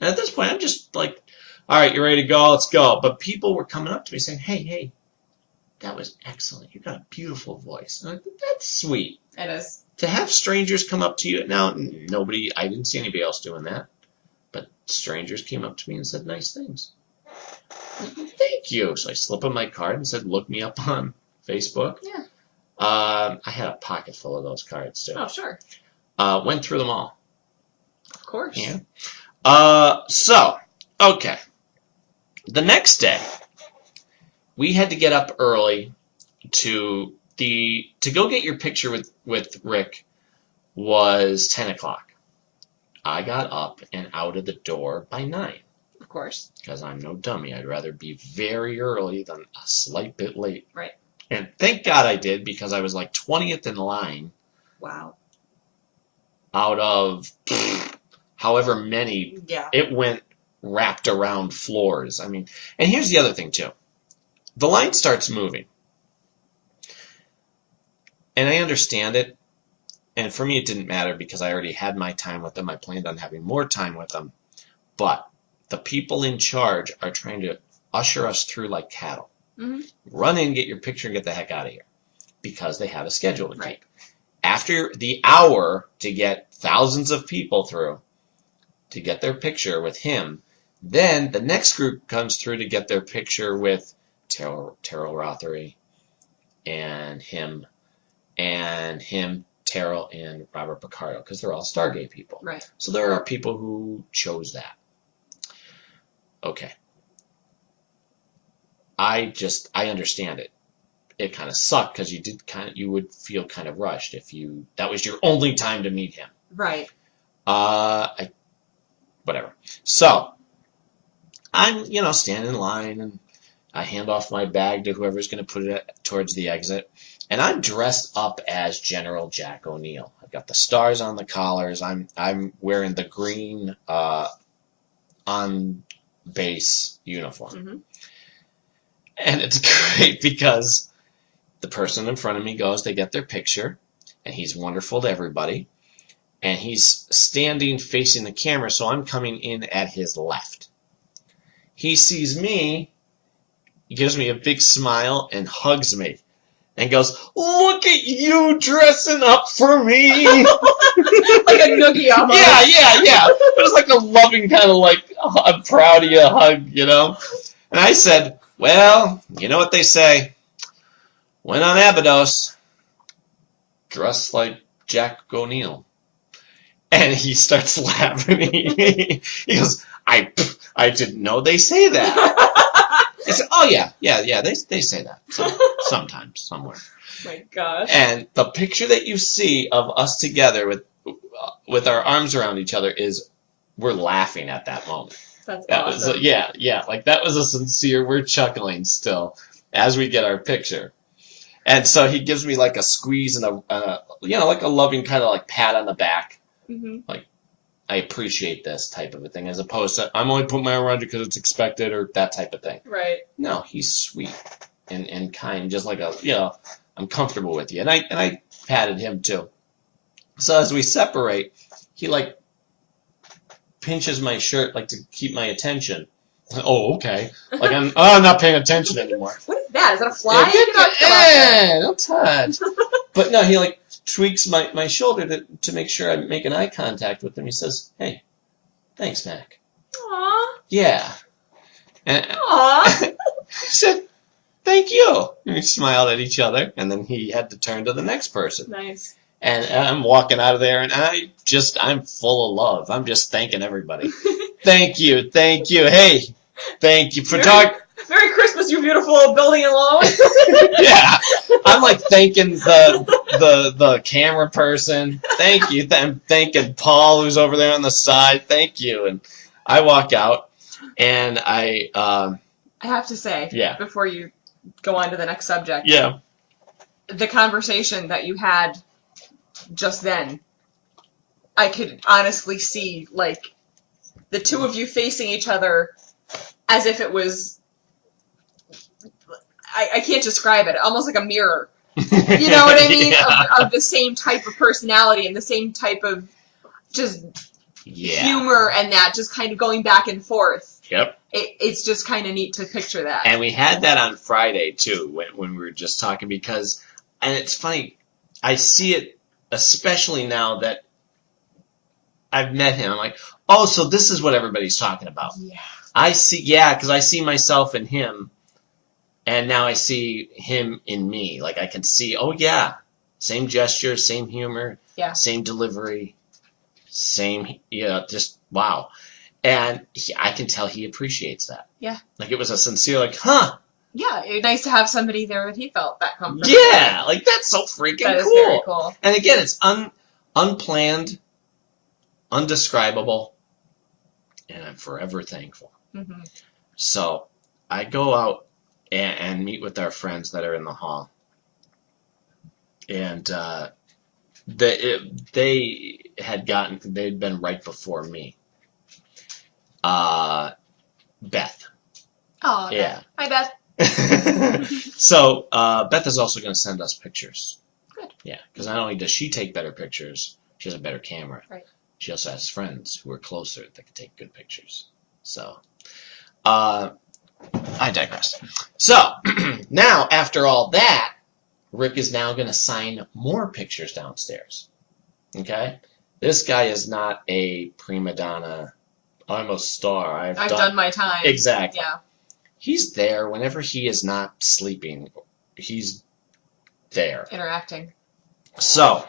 And at this point, I'm just like, all right, you ready to go? Let's go. But people were coming up to me saying, hey, that was excellent. You got a beautiful voice. And I'm like, that's sweet. It is. To have strangers come up to you. Now, I didn't see anybody else doing that. But strangers came up to me and said nice things. Thank you. So I slip them my card and said, look me up on Facebook. Yeah. I had a pocket full of those cards, too. Oh, sure. Went through them all. Of course. Yeah. So, okay. The next day, we had to get up early to go get your picture with Rick was 10 o'clock. I got up and out of the door by 9. Of course. Because I'm no dummy. I'd rather be very early than a slight bit late. Right. And thank God I did, because I was like 20th in line Wow. out of however many. Yeah. It went wrapped around floors. I mean, and here's the other thing too. The line starts moving. And I understand it. And for me, it didn't matter because I already had my time with them. I planned on having more time with them. But the people in charge are trying to usher us through like cattle. Mm-hmm. Run in, get your picture, and get the heck out of here. Because they have a schedule to keep. Right. After the hour to get thousands of people through to get their picture with him, then the next group comes through to get their picture with Teryl Rothery and him, Teryl, and Robert Picardo, because they're all Stargate people. Right. So there are people who chose that. Okay. I understand it. It kind of sucked because you would feel kind of rushed if that was your only time to meet him. Right. Whatever. So I'm, standing in line, and I hand off my bag to whoever's going to put it towards the exit, and I'm dressed up as General Jack O'Neill. I've got the stars on the collars. I'm wearing the green on base uniform. Mm-hmm. And it's great because the person in front of me goes, they get their picture, and he's wonderful to everybody. And he's standing facing the camera, so I'm coming in at his left. He sees me, he gives me a big smile and hugs me. And goes, "Look at you dressing up for me." Like a noogie almost. Yeah. But it's like a loving kind of like, I'm proud of you hug, And I said, well, you know what they say. When on Abydos, dress like Jack O'Neill. And he starts laughing. He goes, I didn't know they say that. I said, oh, yeah, they say that sometimes, somewhere. My gosh. And the picture that you see of us together with our arms around each other is, we're laughing at that moment. That's that awesome. Was like that was a sincere, we're chuckling still as we get our picture. And so he gives me like a squeeze and like a loving kind of like pat on the back. Mm-hmm. Like, I appreciate this type of a thing, as opposed to, I'm only putting my arm around you because it's expected, or that type of thing. Right. No, he's sweet and kind, just like I'm comfortable with you. And I patted him too. So as we separate, he like pinches my shirt like to keep my attention. Oh, okay. Like I'm not paying attention anymore. What is that? Is that a fly? Don't touch. But no, he like tweaks my shoulder to make sure I'm making eye contact with him. He says, "Hey, thanks, Mac." Aww. Yeah. And Aww. I said, "Thank you." And we smiled at each other, and then he had to turn to the next person. Nice. And I'm walking out of there, and I'm full of love. I'm just thanking everybody. Thank you. Hey, thank you for talking. Merry Christmas, you beautiful building alone. Yeah, I'm like thanking the camera person. Thank you. I'm thanking Paul, who's over there on the side. Thank you. And I walk out, and I have to say, yeah, before you go on to the next subject, yeah, the conversation that you had just then, I could honestly see like the two of you facing each other as if it was. I can't describe it. Almost like a mirror. You know what I mean? Yeah. Of the same type of personality and the same type of just humor, and that just kind of going back and forth. Yep. It's just kind of neat to picture that. And we had that on Friday too, when we were just talking, because, and it's funny, I see it especially now that I've met him. I'm like, oh, so this is what everybody's talking about. Yeah. Because I see myself in him. And now I see him in me. Like I can see, oh yeah, same gesture, same humor, same delivery, same, just wow. And I can tell he appreciates that. Yeah. Like it was a sincere, like, huh. Yeah, it's nice to have somebody there that he felt that comfortable. Yeah, like that's so freaking that cool. That is very cool. And again, it's unplanned, undescribable, and I'm forever thankful. Mm-hmm. So I go out and meet with our friends that are in the hall. And they'd been right before me. Beth. Oh, Yeah. Hi, Beth. So Beth is also going to send us pictures. Good. Yeah, because not only does she take better pictures, she has a better camera. Right. She also has friends who are closer that can take good pictures. So, I digress. So, now after all that, Rick is now going to sign more pictures downstairs. Okay? This guy is not a prima donna. I'm a star. I've done my time. Exactly. Yeah. He's there whenever he is not sleeping. He's there. Interacting. So,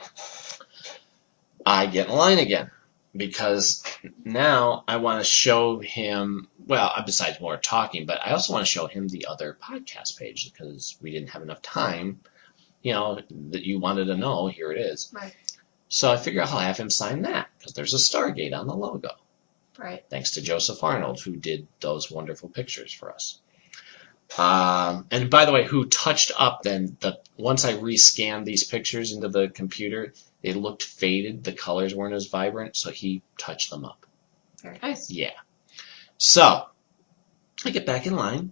I get in line again because now I want to show him, well, besides more talking, but I also want to show him the other podcast page because we didn't have enough time, that you wanted to know. Here it is. Right. So I figure I'll have him sign that because there's a Stargate on the logo. Right. Thanks to Joseph Arnold, who did those wonderful pictures for us. And by the way, who touched up then, once I rescanned these pictures into the computer, they looked faded. The colors weren't as vibrant, so he touched them up. Very nice. Yeah. So, I get back in line,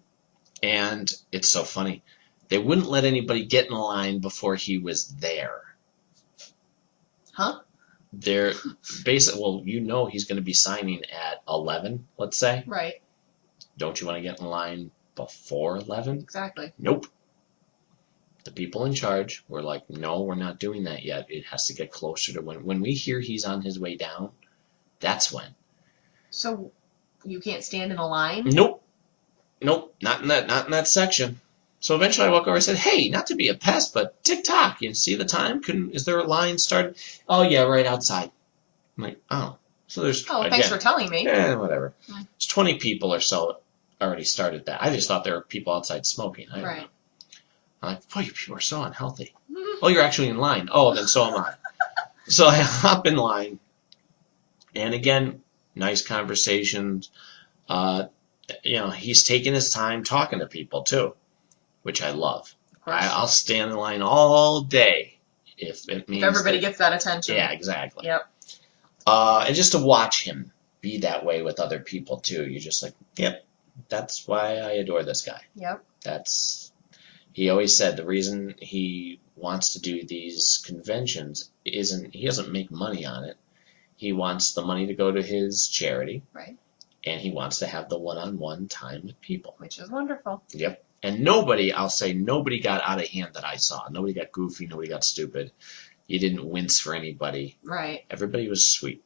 and it's so funny. They wouldn't let anybody get in line before he was there. Huh? They're basically, well, he's going to be signing at 11, let's say. Right. Don't you want to get in line before 11? Exactly. Nope. The people in charge were like, no, we're not doing that yet. It has to get closer to when we hear he's on his way down, that's when. So you can't stand in a line? Nope, not in that section. So eventually I walk over and said, hey, not to be a pest, but tick-tock, you see the time? Is there a line started? Oh, yeah, right outside. I'm like, oh. So there's... Oh, thanks for telling me. Yeah, whatever. Yeah. There's 20 people or so already started that. I just thought there were people outside smoking. I don't know. I'm like, boy, you people are so unhealthy. Oh, you're actually in line. Oh, then so am I. So I hop in line. And again, nice conversations. He's taking his time talking to people, too, which I love. I'll stand in line all day if it means... If everybody gets that attention. Yeah, exactly. Yep. And just to watch him be that way with other people, too. You're just like, yep, that's why I adore this guy. Yep. He always said the reason he wants to do these conventions isn't, he doesn't make money on it. He wants the money to go to his charity. Right. And he wants to have the one-on-one time with people. Which is wonderful. Yep. And nobody got out of hand that I saw. Nobody got goofy. Nobody got stupid. You didn't wince for anybody. Right. Everybody was sweet.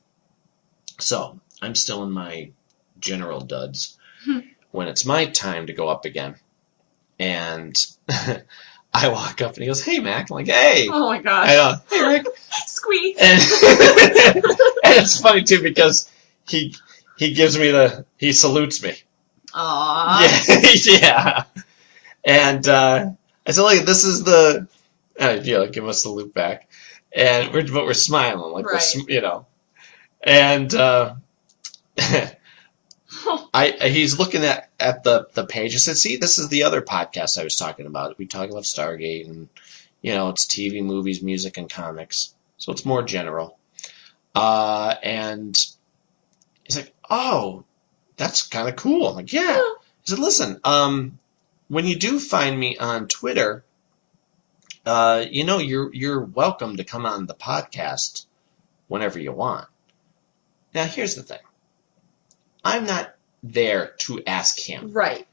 So, I'm still in my general duds when it's my time to go up again. And I walk up and he goes, hey, Mac. I'm like, hey. Oh, my gosh. Hey, Rick. Squeak. And it's funny, too, because he gives me he salutes me. Aww. Yeah. Yeah. And I said, look, this is the, give us a salute back. And we're smiling, like right. And he's looking at the page. I said, see, this is the other podcast I was talking about. We talk about Stargate and, it's TV, movies, music, and comics. So it's more general. And he's like, oh, that's kind of cool. I'm like, yeah. He said, listen, when you do find me on Twitter, you're welcome to come on the podcast whenever you want. Now, here's the thing. I'm not there to ask him. Right.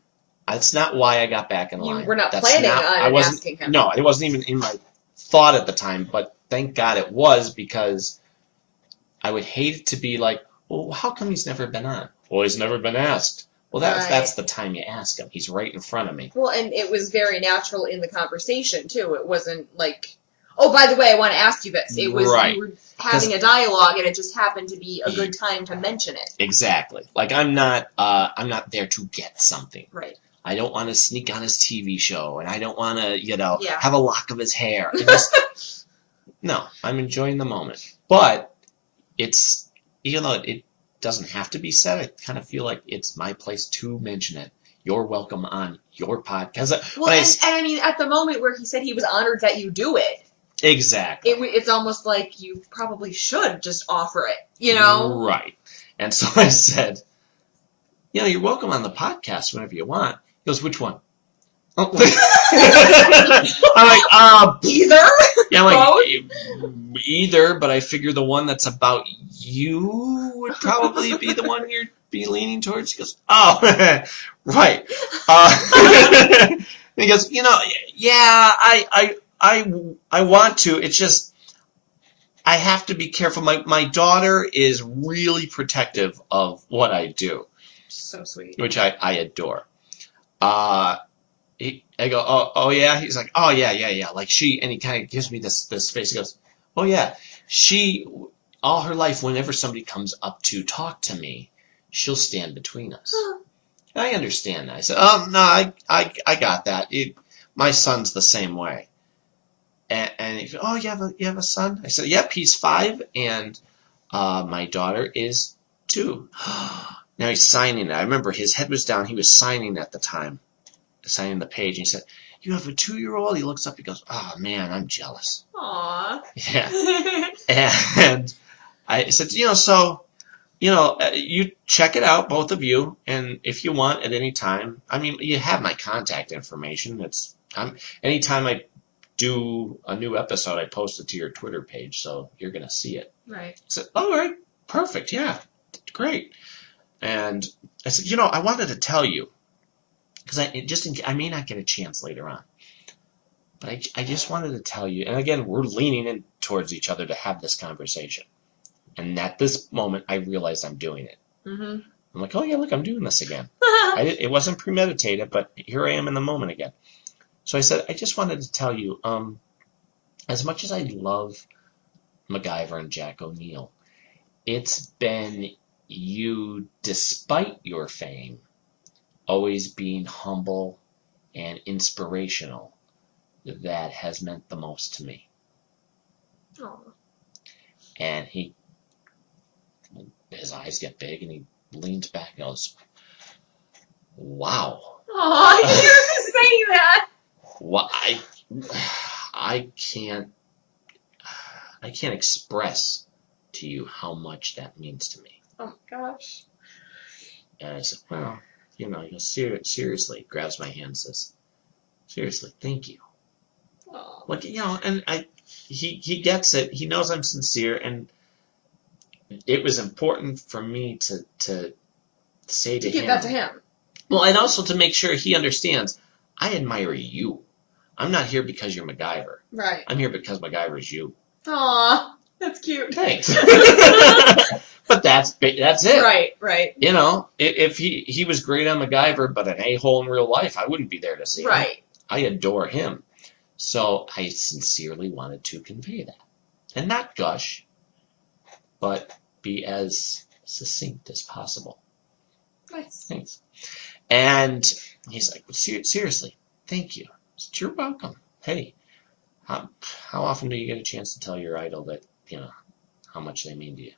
That's not why I got back in line. You were not planning on asking him. No, it wasn't even in my thought at the time, but thank God it was, because I would hate it to be like, well, how come he's never been on? Well, he's never been asked. Well, that's the time you ask him. He's right in front of me. Well, and it was very natural in the conversation, too. It wasn't like, oh, by the way, I want to ask you this. It was you were having a dialogue, and it just happened to be a good time to mention it. Exactly. Like, I'm not there to get something. Right. I don't want to sneak on his TV show, and I don't want to, Yeah. have a lock of his hair. No, I'm enjoying the moment. But it's, doesn't have to be said. I kind of feel like it's my place to mention it. You're welcome on your podcast. Well, and I mean, at the moment where he said he was honored that you do it, exactly. It's almost like you probably should just offer it, you know? Right. And so I said, you're welcome on the podcast whenever you want. He goes, which one? Oh. I'm like, either? Yeah, I'm like, either, but I figure the one that's about you would probably be the one you'd be leaning towards. He goes, oh, right. And he goes, yeah, I want to. It's just, I have to be careful. My daughter is really protective of what I do. So sweet. Which I adore. I go, oh yeah. He's like, oh yeah. Like and he kind of gives me this face. He goes, oh yeah. She, all her life, whenever somebody comes up to talk to me, she'll stand between us. I understand that. I said, oh no, I got that. My son's the same way. And he goes, oh, you have a son? I said, yep, he's 5, and my daughter is 2. Now he's signing it. I remember his head was down. He was signing at the time, signing the page. And he said, you have a 2-year-old? He looks up. He goes, oh, man, I'm jealous. Aww. Yeah. And I said, so, you check it out, both of you. And if you want at any time, I mean, you have my contact information. Anytime I do a new episode, I post it to your Twitter page, so you're going to see it. Right. I said, all right, perfect, yeah, great. And I said, I wanted to tell you, because I may not get a chance later on, but I just wanted to tell you, and again, we're leaning in towards each other to have this conversation. And at this moment, I realized I'm doing it. Mm-hmm. I'm like, oh yeah, look, I'm doing this again. It wasn't premeditated, but here I am in the moment again. So I said, I just wanted to tell you, as much as I love MacGyver and Jack O'Neill, it's been you, despite your fame, always being humble and inspirational, that has meant the most to me. Aww. And his eyes get big, and he leans back and goes, wow. Aw, you were just saying that. Well, I can't express to you how much that means to me. Oh gosh. And I said, well, he goes, seriously, grabs my hand and says, seriously, thank you. Aww. Like, and he gets it. He knows I'm sincere, and it was important for me to say to him. Give that to him. Well, and also to make sure he understands, I admire you. I'm not here because you're MacGyver. Right. I'm here because MacGyver is you. Aw, that's cute. Thanks. But that's it. Right. If he was great on MacGyver, but an a-hole in real life, I wouldn't be there to see him. Right. I adore him. So I sincerely wanted to convey that. And not gush, but be as succinct as possible. Nice. Thanks. And he's like, seriously, thank you. I said, you're welcome. Hey, how often do you get a chance to tell your idol that, how much they mean to you?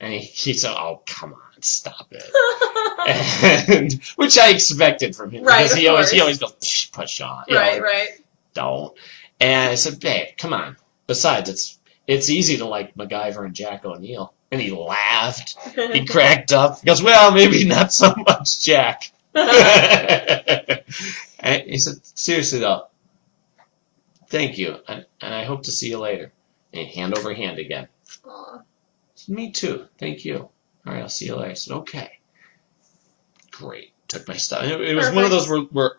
And he said, oh, come on, stop it. And which I expected from him. Right, because he always goes, push on. Right. Don't. And I said, babe, come on. Besides, it's easy to like MacGyver and Jack O'Neill. And he laughed. He cracked up. He goes, well, maybe not so much Jack. And he said, seriously though, thank you, and I hope to see you later. And hand over hand again. Aw. Said, me too, thank you. All right, I'll see you later. I said, okay. Great. Took my stuff. And it was one of those where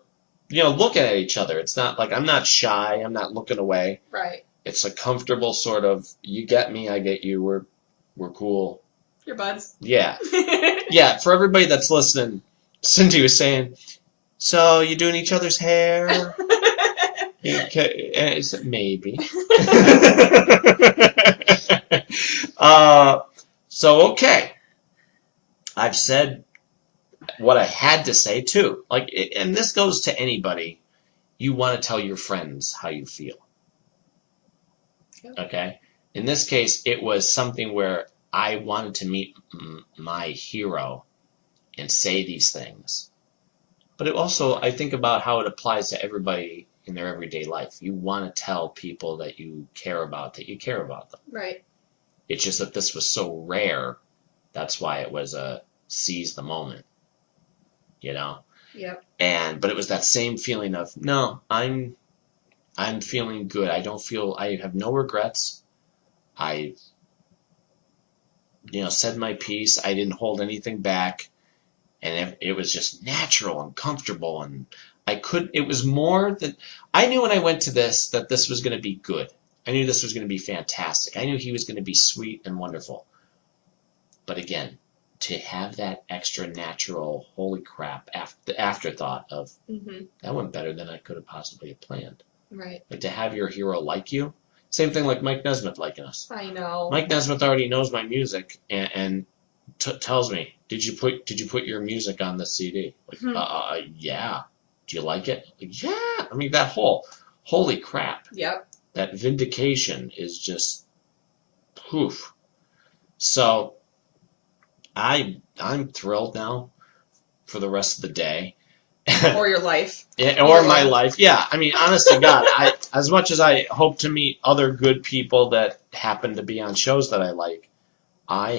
looking at each other. It's not like I'm not shy. I'm not looking away. Right. It's a comfortable sort of, you get me, I get you. We're cool. Your buds. Yeah. Yeah, for everybody that's listening, Cindy was saying, so you doing each other's hair? Okay. And I said, maybe. So, okay. I've said what I had to say, too. And this goes to anybody. You want to tell your friends how you feel. Okay? In this case, it was something where I wanted to meet my hero and say these things. But it also, I think about how it applies to everybody in their everyday life. You want to tell people that you care about them. Right. It's just that this was so rare. That's why it was a seize the moment, you know? Yep. But it was that same feeling of, no, I'm feeling good. I have no regrets. I, said my piece. I didn't hold anything back. And it was just natural and comfortable. And it was more that, I knew when I went to this that this was going to be good. I knew this was going to be fantastic. I knew he was going to be sweet and wonderful. But again, to have that extra natural, holy crap, afterthought of, that went better than I could have possibly have planned. Right. Like to have your hero like you. Same thing like Mike Nesmith liking us. I know. Mike Nesmith already knows my music and tells me, did you put your music on the CD? Like, yeah. Do you like it? Like, yeah. I mean, that holy crap. Yep. That vindication is just poof. So I'm thrilled now for the rest of the day. Or your life. Yeah, or my life. Yeah, I mean, honest to God, as much as I hope to meet other good people that happen to be on shows that I like, I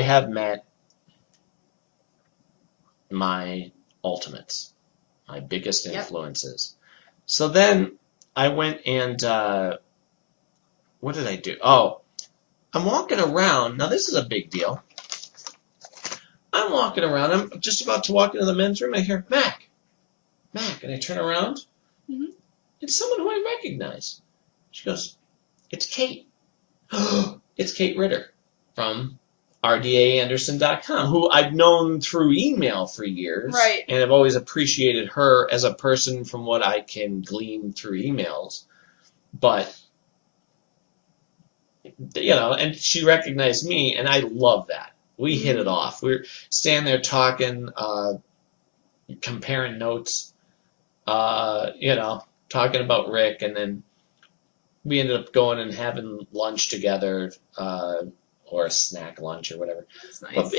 have met my ultimates, my biggest influences. So then I went and what did I do? Oh, I'm walking around. Now this is a big deal. I'm walking around. I'm just about to walk into the men's room. I hear, Mac. And I turn around. It's someone who I recognize. She goes, it's Kate. It's Kate Ritter from rdaanderson.com, who I've known through email for years. Right. And I've always appreciated her as a person from what I can glean through emails. But, and she recognized me, and I love that. We hit it off. We were standing there talking, comparing notes, talking about Rick, and then we ended up going and having lunch together, or a snack lunch or whatever. That's nice.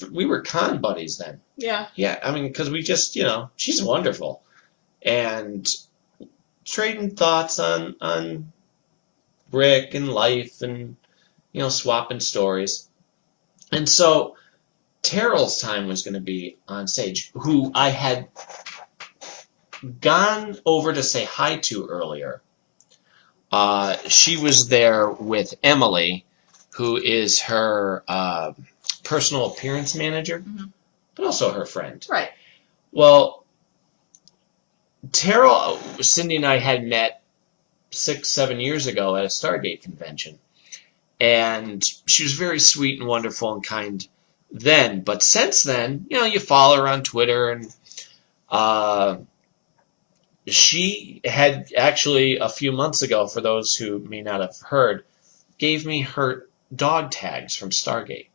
But we were con buddies then. Yeah. Yeah, I mean, because we just, she's wonderful. And trading thoughts on Rick and life and, swapping stories. And so Teryl's time was going to be on stage, who I had gone over to say hi to earlier. She was there with Emily, who is her personal appearance manager, but also her friend. Right. Well, Teryl, Cindy and I had met 6-7 years ago at a Stargate convention. And she was very sweet and wonderful and kind then. But since then, you follow her on Twitter, and she had actually a few months ago, for those who may not have heard, gave me her dog tags from Stargate.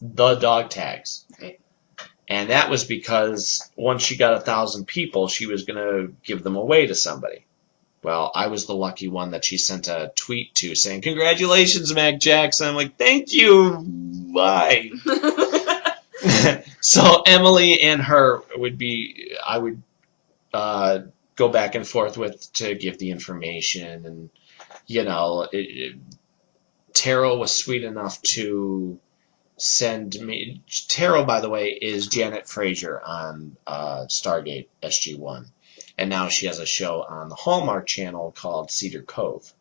The dog tags. Right. And that was because once she got 1,000 people, she was going to give them away to somebody. Well, I was the lucky one that she sent a tweet to saying, "Congratulations, Mac Jackson." I'm like, "Thank you. Why?" So Emily and her I would go back and forth with to give the information. And, Teryl was sweet enough to send me. Teryl, by the way, is Janet Frazier on Stargate SG-1. And now she has a show on the Hallmark Channel called Cedar Cove.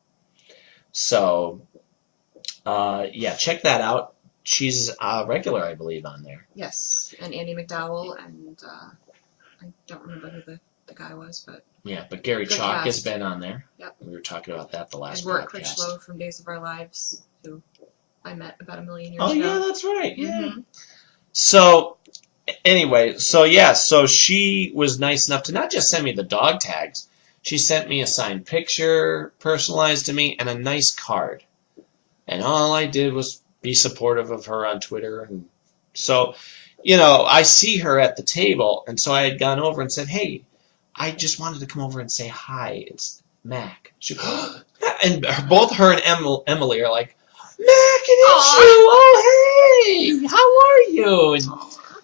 So, check that out. She's a regular, I believe, on there. Yes, and Andy McDowell, and I don't remember who the guy was, but... Yeah, but Gary Good Chalk cast. has been on there. Yep. We were talking about that the last And Rourke podcast. Critchlow from Days of Our Lives, who I met about 1 million years Oh, ago. yeah, that's right. Yeah. Mm-hmm. So, anyway, so she was nice enough to not just send me the dog tags. She sent me a signed picture, personalized to me, and a nice card. And all I did was be supportive of her on Twitter. And so, I see her at the table, and so I had gone over and said, "Hey, I just wanted to come over and say hi. It's Mac." She, and both her and Emily are like, Mac, it's you. Oh, hey, how are you? And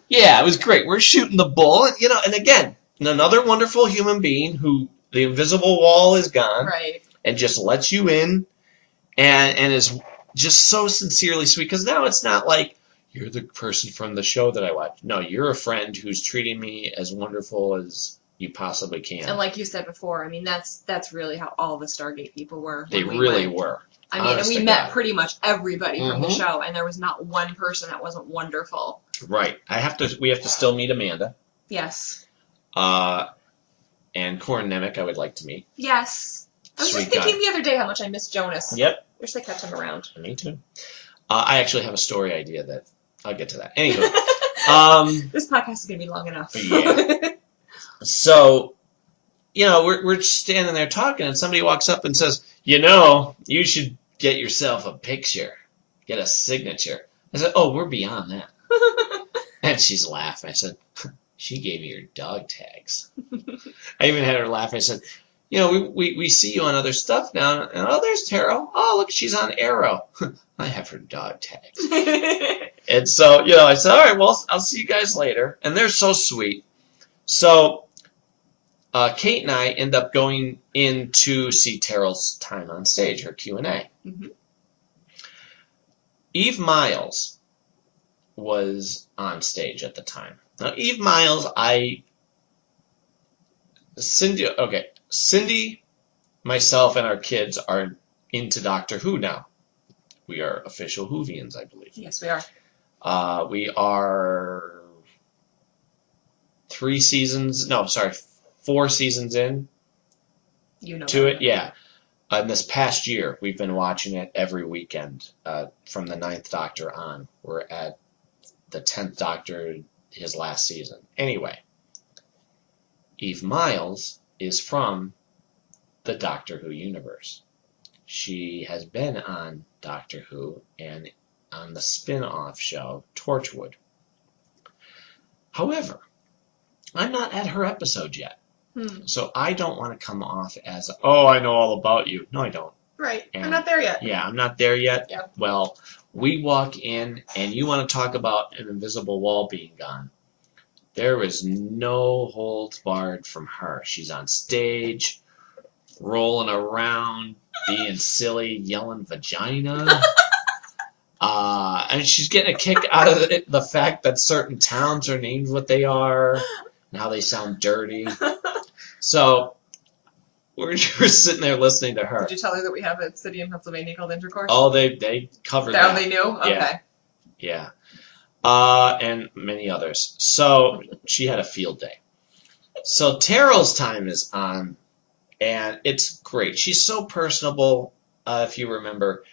yeah, it was great. We're shooting the bull, and and again, another wonderful human being who the invisible wall is gone, Right. and just lets you in, and is just so sincerely sweet. Because now it's not like you're the person from the show that I watch. No, you're a friend who's treating me as wonderful as you possibly can. And like you said before, I mean, that's really how all the Stargate people were. They really were. I mean, and we met pretty much everybody from the show, and there was not one person that wasn't wonderful. Right. We have to still meet Amanda. Yes. And Corin Nemec I would like to meet. Yes. I was just thinking the other day how much I miss Jonas. Yep. Wish they kept him around. Me too. I actually have a story idea that I'll get to that. Anywho. This podcast is going to be long enough. Yeah. So, we're standing there talking, and somebody walks up and says, you should get yourself a picture. Get a signature. I said, oh, we're beyond that. And she's laughing. I said, she gave me your dog tags. I even had her laugh. I said, we see you on other stuff now. And, oh, there's Teryl. Oh, look, she's on Arrow. I have her dog tags. And so, I said, all right, well, I'll see you guys later. And they're so sweet. So Kate and I end up going in to see Teryl's time on stage, her Q&A. Mm-hmm. Eve Myles was on stage at the time. Now, Eve Myles, Cindy, myself, and our kids are into Doctor Who now. We are official Whovians, I believe. Yes, we are. We are 4 seasons in to it. Yeah. In this past year, we've been watching it every weekend from the 9th Doctor on. We're at the 10th Doctor, his last season. Anyway, Eve Myles is from the Doctor Who universe. She has been on Doctor Who and on the spin-off show Torchwood. However, I'm not at her episode yet. So I don't want to come off as, I know all about you. No, I don't. Right. And I'm not there yet. Yeah, I'm not there yet. Yeah. Well, we walk in, and you want to talk about an invisible wall being gone. There is no holds barred from her. She's on stage, rolling around, being silly, yelling vagina. And she's getting a kick out of the fact that certain towns are named what they are and how they sound dirty. So we're sitting there listening to her. Did you tell her that we have a city in Pennsylvania called Intercourse? Oh, they covered that. Oh, they knew? Okay. Yeah. And many others. So she had a field day. So Teryl's time is on, and it's great. She's so personable, if you remember.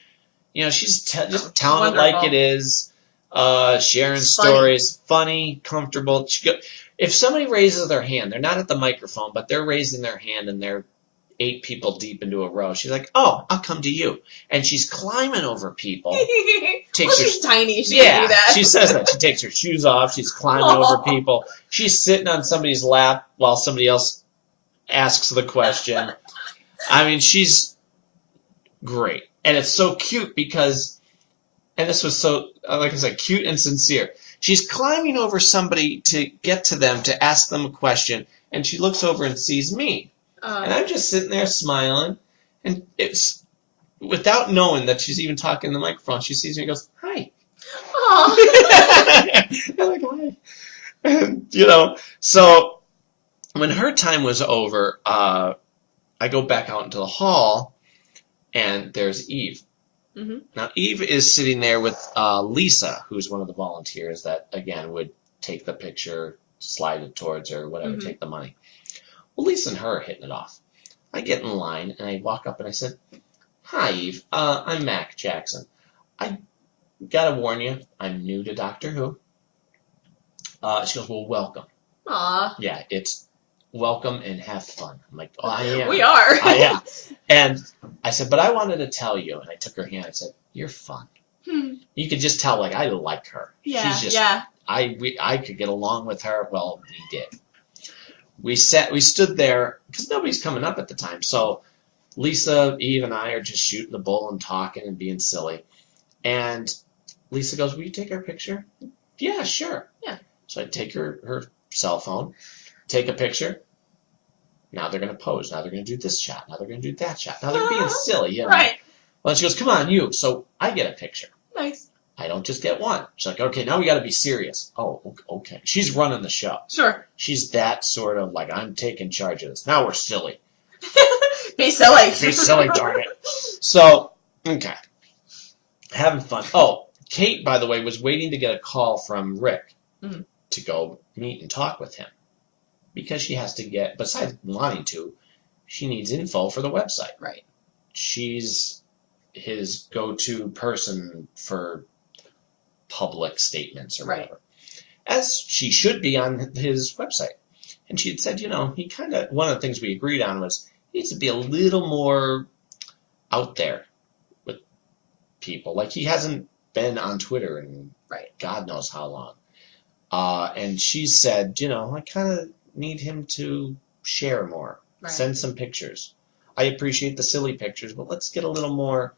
She's just telling it like it is, sharing stories, funny, comfortable. If somebody raises their hand, they're not at the microphone, but they're raising their hand and they're 8 people deep into a row. She's like, oh, I'll come to you. And she's climbing over people. She's tiny. She can do that. She says that. She takes her shoes off. She's climbing over people. She's sitting on somebody's lap while somebody else asks the question. I mean, she's great. And it's so cute because, and this was so, like I said, cute and sincere. She's climbing over somebody to get to them, to ask them a question, and she looks over and sees me. And I'm just sitting there smiling, and it's, without knowing that she's even talking in the microphone, she sees me and goes, hi. I'm like, hi. And, so when her time was over, I go back out into the hall, and there's Eve. Mm-hmm. Now, Eve is sitting there with Lisa, who's one of the volunteers that, again, would take the picture, slide it towards her, whatever, take the money. Well, Lisa and her are hitting it off. I get in line, and I walk up, and I said, hi, Eve. I'm Mac Jackson. I got to warn you, I'm new to Doctor Who. She goes, well, welcome. Aw. Yeah, it's welcome and have fun. I'm like, oh, I am. We are. I am. And I said, but I wanted to tell you, and I took her hand and said, you're fun. You could just tell, like, I like her. Yeah, she's just, I could get along with her. Well, we did. We stood there, because nobody's coming up at the time, so Lisa, Eve, and I are just shooting the bull and talking and being silly. And Lisa goes, "Will you take our picture?" "Yeah, sure." Yeah. So I take her cell phone, take a picture. Now they're going to pose. Now they're going to do this shot. Now they're going to do that shot. Now they're being silly. You know? Right. Well, she goes, "Come on, you." So I get a picture. Nice. I don't just get one. She's like, "Okay, now we got to be serious." Oh, okay. She's running the show. Sure. She's that sort of like, I'm taking charge of this. Now we're silly. Be silly. Be silly, darn it. So, okay. Having fun. Oh, Kate, by the way, was waiting to get a call from Rick to go meet and talk with him. Because she has to get, besides wanting to, she needs info for the website. Right. She's his go-to person for public statements or whatever. As she should be on his website. And she had said, he kind of, one of the things we agreed on was he needs to be a little more out there with people. Like he hasn't been on Twitter in God knows how long. And she said, I kind of need him to share more. Right. Send some pictures. I appreciate the silly pictures, but let's get a little more.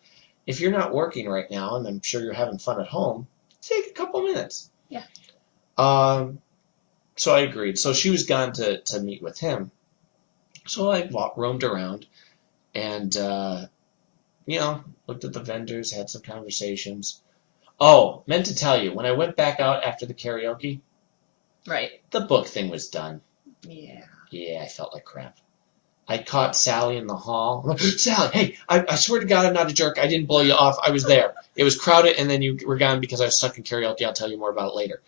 If you're not working right now, and I'm sure you're having fun at home, take a couple minutes. Yeah. So I agreed. So she was gone to meet with him. So I roamed around and, looked at the vendors, had some conversations. Oh, meant to tell you, when I went back out after the karaoke, the book thing was done. Yeah. Yeah, I felt like crap. I caught Sally in the hall. I'm like, "Sally, hey, I swear to God I'm not a jerk. I didn't blow you off. I was there. It was crowded, and then you were gone because I was stuck in karaoke. I'll tell you more about it later."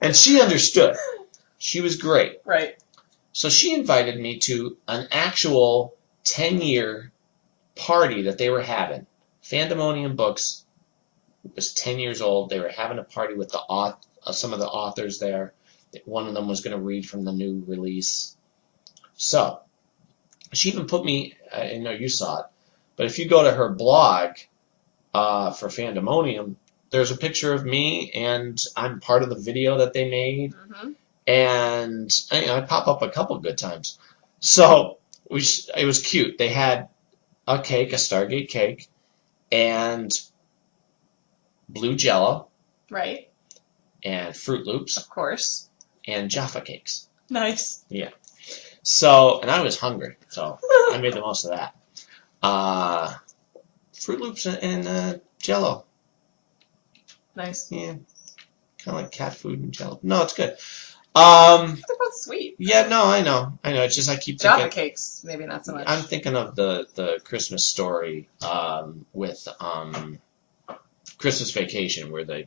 And she understood. She was great. Right. So she invited me to an actual 10-year party that they were having. Fandemonium Books was 10 years old. They were having a party with some of the authors there. One of them was going to read from the new release. So she even put me, I know you saw it, but if you go to her blog for Fandemonium, there's a picture of me, and I'm part of the video that they made. Mm-hmm. And I pop up a couple good times. So it was cute. They had a cake, a Stargate cake, and blue Jello. Right. And Fruit Loops. Of course. And Jaffa cakes. Nice. Yeah. So, and I was hungry, so I made the most of that. Fruit Loops and Jello. Nice. Yeah. Kind of like cat food and Jello. No, it's good. They're both sweet. Yeah, no, I know. It's just I keep thinking. Jaffa cakes, maybe not so much. I'm thinking of the Christmas Story with Christmas Vacation, where they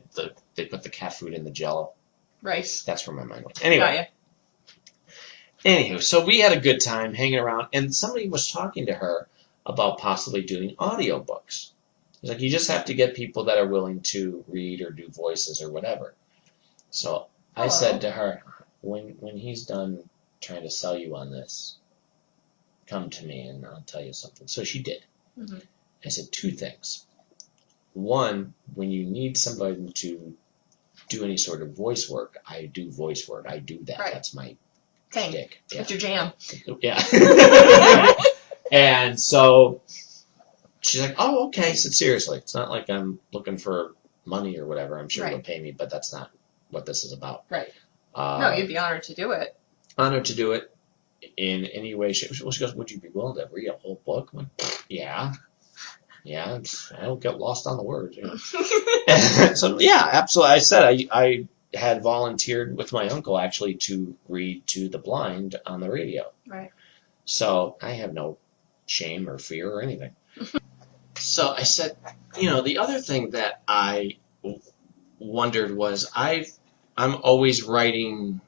put the cat food in the Jello. Right. That's where my mind went. Anyway. Anywho, so we had a good time hanging around, and somebody was talking to her about possibly doing audiobooks. It's like, you just have to get people that are willing to read or do voices or whatever. So I said to her, when he's done trying to sell you on this, come to me and I'll tell you something. So she did. Mm-hmm. I said 2 things. One, when you need somebody to do any sort of voice work, I do voice work. I do that. Right. That's my shtick. Yeah. That's your jam. Yeah. And so she's like, "Oh, okay." I said, "Seriously, it's not like I'm looking for money or whatever. I'm sure you'll pay me, but that's not what this is about." Right. No, you'd be honored to do it. Honored to do it in any way. She goes, "Would you be willing to read a whole book?" I'm like, "Yeah. Yeah, I don't get lost on the words." So, yeah, absolutely. I said I had volunteered with my uncle, actually, to read to the blind on the radio. Right. So I have no shame or fear or anything. So I said, the other thing that I wondered was I'm always writing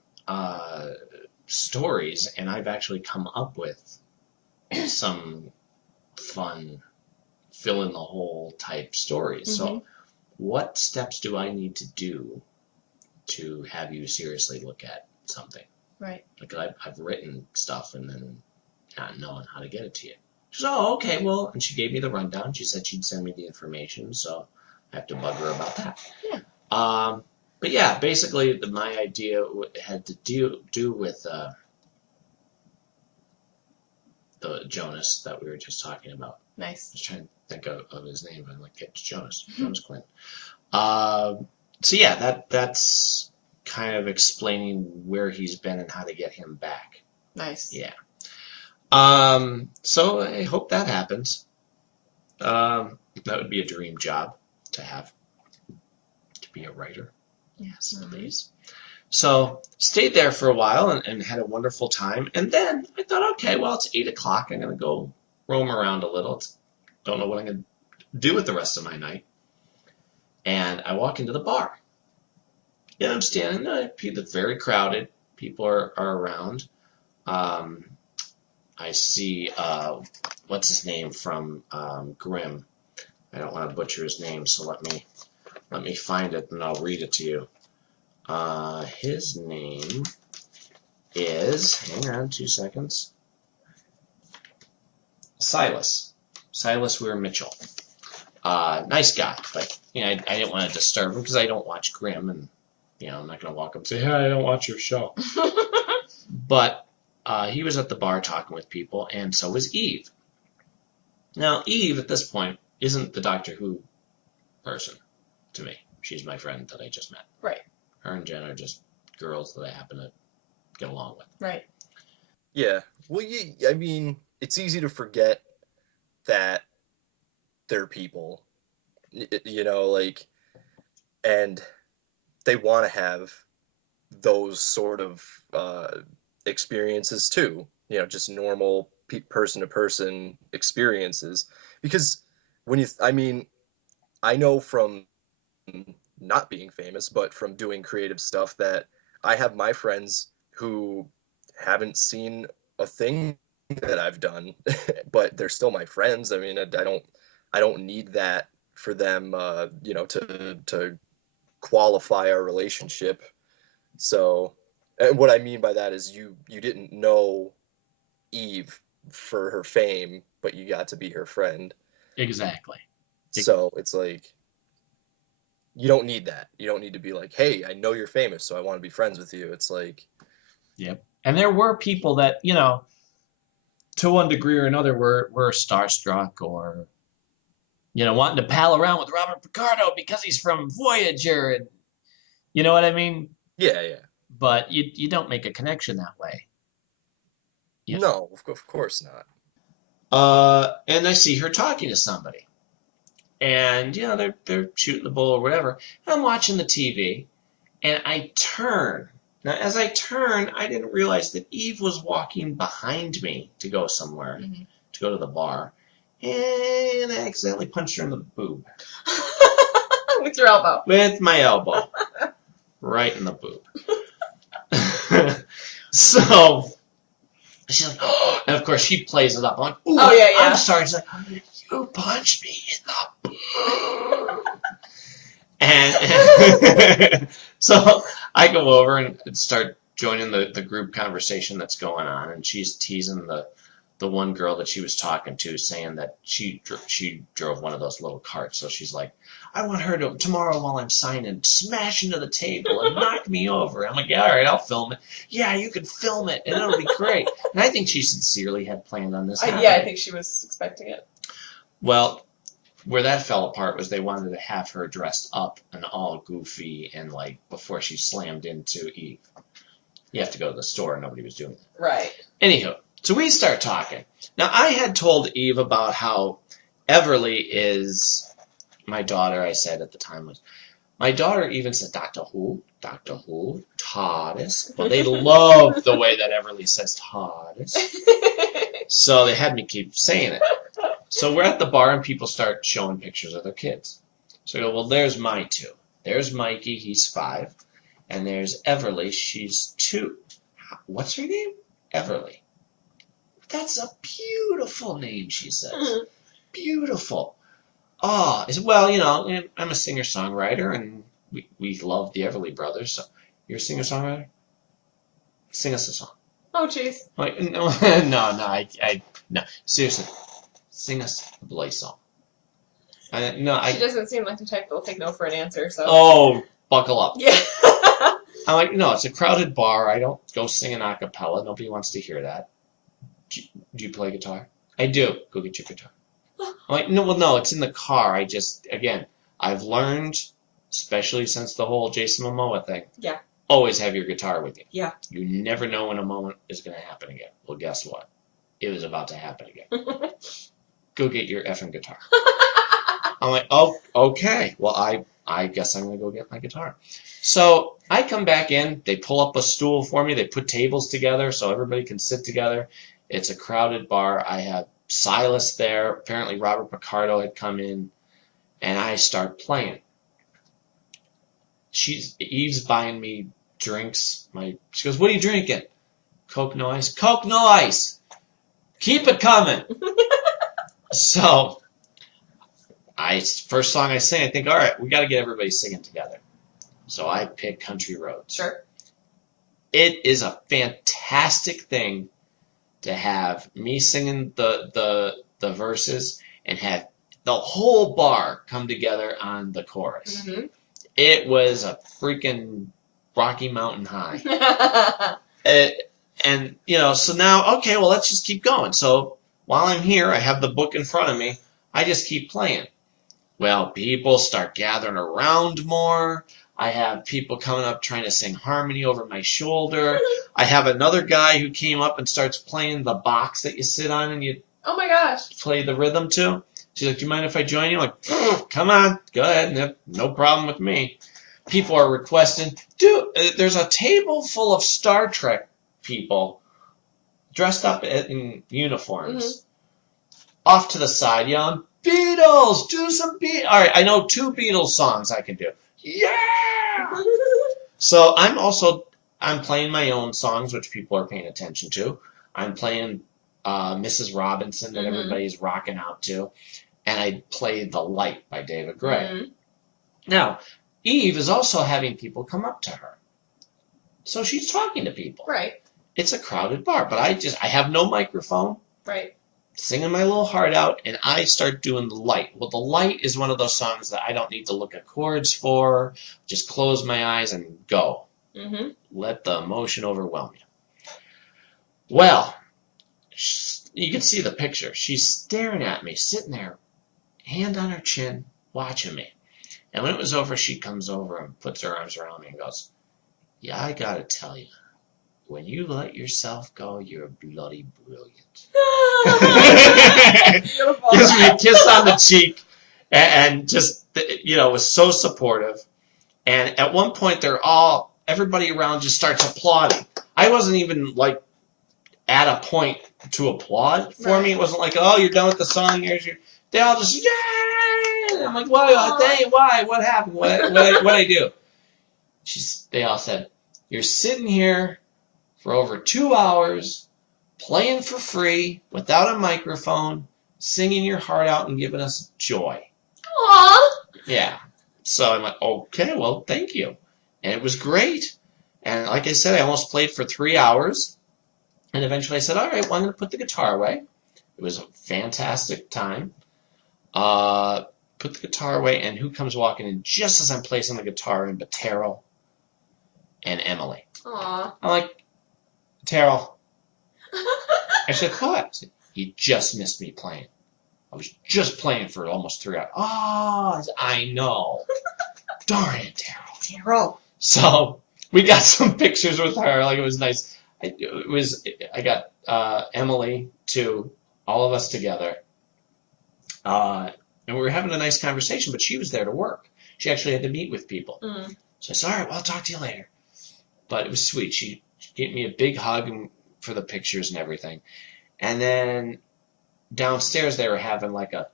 stories, and I've actually come up with some fun fill-in-the-hole type stories. Mm-hmm. So what steps do I need to do to have you seriously look at something? Right. Like I've written stuff and then not knowing how to get it to you. She said, "Oh, okay, well," and she gave me the rundown. She said she'd send me the information, so I have to bug her about that. Yeah. But yeah, basically my idea had to do with the Jonas that we were just talking about. Nice. I was trying to think of his name. I'm like, it's Jonas. Jonas Quinn. So yeah, that's kind of explaining where he's been and how to get him back. Nice. Yeah. So I hope that happens. That would be a dream job to have, to be a writer. Yes, please. So stayed there for a while and had a wonderful time. And then I thought, okay, well, it's 8 o'clock. I'm going to go roam around a little. Don't know what I'm going to do with the rest of my night. And I walk into the bar. And I'm standing there. It's very crowded. People are around. I see, what's his name from Grimm? I don't want to butcher his name, so let me find it and I'll read it to you. His name is, hang on 2 seconds, Silas Weir Mitchell. Nice guy, but I didn't want to disturb him because I don't watch Grimm, and I'm not going to walk up and say, hey, I don't watch your show. But he was at the bar talking with people, and so was Eve. Now, Eve, at this point, isn't the Doctor Who person to me. She's my friend that I just met. Right. Her and Jen are just girls that I happen to get along with. Right. Yeah. Well, I mean, it's easy to forget that they're people, and they want to have those sort of experiences too, just normal person-to-person experiences. Because I know from not being famous, but from doing creative stuff, that I have my friends who haven't seen a thing that I've done, but they're still my friends. I mean, I don't need that for them, to qualify our relationship. So, and what I mean by that is you didn't know Eve for her fame, but you got to be her friend. Exactly. So it's like, you don't need that. You don't need to be like, hey, I know you're famous, so I want to be friends with you. It's like... Yep. And there were people that, to one degree or another were starstruck or, wanting to pal around with Robert Picardo because he's from Voyager. And you know what I mean? Yeah, yeah. But you don't make a connection that way. Yeah. No, of course not. And I see her talking to somebody. And, they're shooting the bull or whatever. And I'm watching the TV, and I turn. Now, as I turn, I didn't realize that Eve was walking behind me to go somewhere, to go to the bar. And I accidentally punched her in the boob. With your elbow. With my elbow. Right in the boob. So... she's like, oh, and of course she plays it up. I'm like, ooh, oh, yeah. I'm sorry. She's like, you punched me in the boob. And so I go over and start joining the group conversation that's going on, and she's teasing the one girl that she was talking to, saying that she drove one of those little carts. So she's like, I want her to, tomorrow while I'm signing, smash into the table and knock me over. I'm like, yeah, all right, I'll film it. Yeah, you can film it, and it'll be great. And I think she sincerely had planned on this happening. Yeah, I think she was expecting it. Well, where that fell apart was they wanted to have her dressed up and all goofy and before she slammed into Eve. You have to go to the store, and nobody was doing it. Right. Anywho, so we start talking. Now, I had told Eve about how Everly is... my daughter, I said at the time, my daughter even said, Doctor Who, TARDIS. Well, they love the way that Everly says TARDIS. So they had me keep saying it. So we're at the bar and people start showing pictures of their kids. So I go, well, there's my two. There's Mikey, he's 5. And there's Everly, she's 2. What's her name? Everly. That's a beautiful name, she says. Beautiful. Oh, well, I'm a singer-songwriter, and we love the Everly Brothers. So you're a singer-songwriter? Sing us a song. Oh, jeez. Like, no, no. Seriously, sing us a Blaze song. She doesn't seem like the type that will take no for an answer, so... Oh, buckle up. Yeah. I'm like, no, it's a crowded bar. I don't go singing a cappella. Nobody wants to hear that. Do you play guitar? I do. Go get your guitar. I'm like, no, well, no, it's in the car. Again, I've learned, especially since the whole Jason Momoa thing. Yeah. Always have your guitar with you. Yeah. You never know when a moment is going to happen again. Well, guess what? It was about to happen again. Go get your effing guitar. I'm like, oh, okay. Well, I guess I'm going to go get my guitar. So I come back in. They pull up a stool for me. They put tables together so everybody can sit together. It's a crowded bar. I have Silas there. Apparently Robert Picardo had come in. And I start playing. Eve's buying me drinks. She goes, what are you drinking? Coke no ice. Coke no ice. Keep it coming. So first song I sing, I think, all right, we got to get everybody singing together. So I pick Country Roads. Sure. It is a fantastic thing to have me singing the verses and have the whole bar come together on the chorus. Mm-hmm. It was a freaking Rocky Mountain High. And, so now, okay, well, let's just keep going. So while I'm here, I have the book in front of me. I just keep playing. Well, people start gathering around more. I have people coming up trying to sing harmony over my shoulder. I have another guy who came up and starts playing the box that you sit on and you Oh my gosh. play the rhythm to. She's like, do you mind if I join you? I'm like, come on, go ahead. No problem with me. People are requesting, dude, there's a table full of Star Trek people dressed up in uniforms. Mm-hmm. Off to the side yelling, Beatles, do some Beatles. All right, I know 2 Beatles songs I can do. Yeah! So I'm playing my own songs, which people are paying attention to. I'm playing Mrs. Robinson that Mm-hmm. everybody's rocking out to. And I played The Light by David Gray. Mm-hmm. Now, Eve is also having people come up to her. So she's talking to people. Right. It's a crowded bar, but I have no microphone, Right. singing my little heart out, and I start doing The Light. Well, The Light is one of those songs that I don't need to look at chords for. Just close my eyes and go. Mm-hmm. Let the emotion overwhelm you. Well, you can see the picture. She's staring at me, sitting there, hand on her chin, watching me. And when it was over, she comes over and puts her arms around me and goes, yeah, I gotta tell you, when you let yourself go, you're bloody brilliant. Beautiful. Gives me a kiss on the cheek and just, was so supportive. And at one point, everybody around just starts applauding. I wasn't even at a point to applaud for me. It wasn't like, oh, you're done with the song. They all just, yay! I'm like, why? Dang, why? What happened? What I do? They all said, you're sitting here for over 2 hours, playing for free, without a microphone, singing your heart out and giving us joy. Aww. Yeah. So I'm like, okay, well, thank you. And it was great. And like I said, I almost played for 3 hours. And eventually I said, all right, well, I'm going to put the guitar away. It was a fantastic time. Put the guitar away, and who comes walking in just as I'm placing the guitar in but Teryl and Emily. Aww. I'm like, Teryl. I said, what? I said, you just missed me playing. I was just playing for almost 3 hours. Oh, I know. Darn it, Teryl. Teryl. So we got some pictures with her. It was nice. I got Emily too, all of us together. And we were having a nice conversation, but she was there to work. She actually had to meet with people. Mm. So I said, all right, well, I'll talk to you later. But it was sweet. She gave me a big hug for the pictures and everything. And then downstairs they were having like a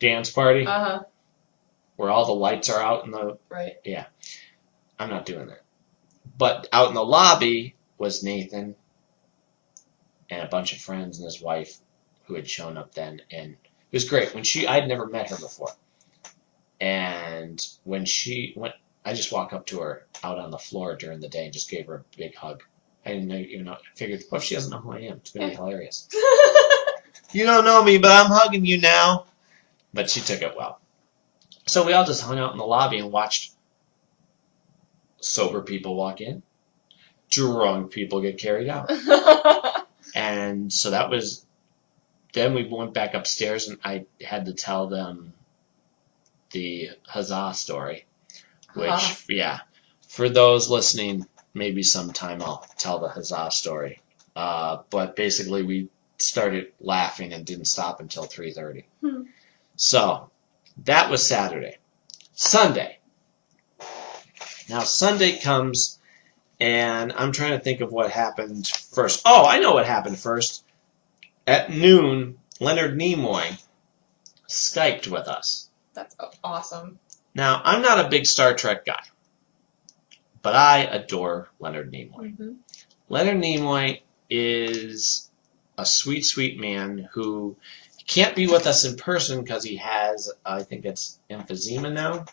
dance party Uh-huh. where all the lights are out in the... Right. Yeah. I'm not doing that. But out in the lobby was Nathan and a bunch of friends and his wife who had shown up then. And it was great. I'd never met her before. And when I just walked up to her out on the floor during the day and just gave her a big hug. I didn't even know. I figured, what if she doesn't know who I am? It's going to be hilarious. You don't know me, but I'm hugging you now. But she took it well. So we all just hung out in the lobby and watched sober people walk in, drunk people get carried out. And so that was, then we went back upstairs and I had to tell them the huzzah story, which, yeah, for those listening, maybe sometime I'll tell the huzzah story. But basically we started laughing and didn't stop until 3:30. So that was Saturday. Sunday. Now Sunday comes and I'm trying to think of what happened first. Oh, I know what happened first. At noon, Leonard Nimoy Skyped with us. That's awesome. Now, I'm not a big Star Trek guy, but I adore Leonard Nimoy. Mm-hmm. Leonard Nimoy is a sweet, sweet man who can't be with us in person because he has, I think it's emphysema now.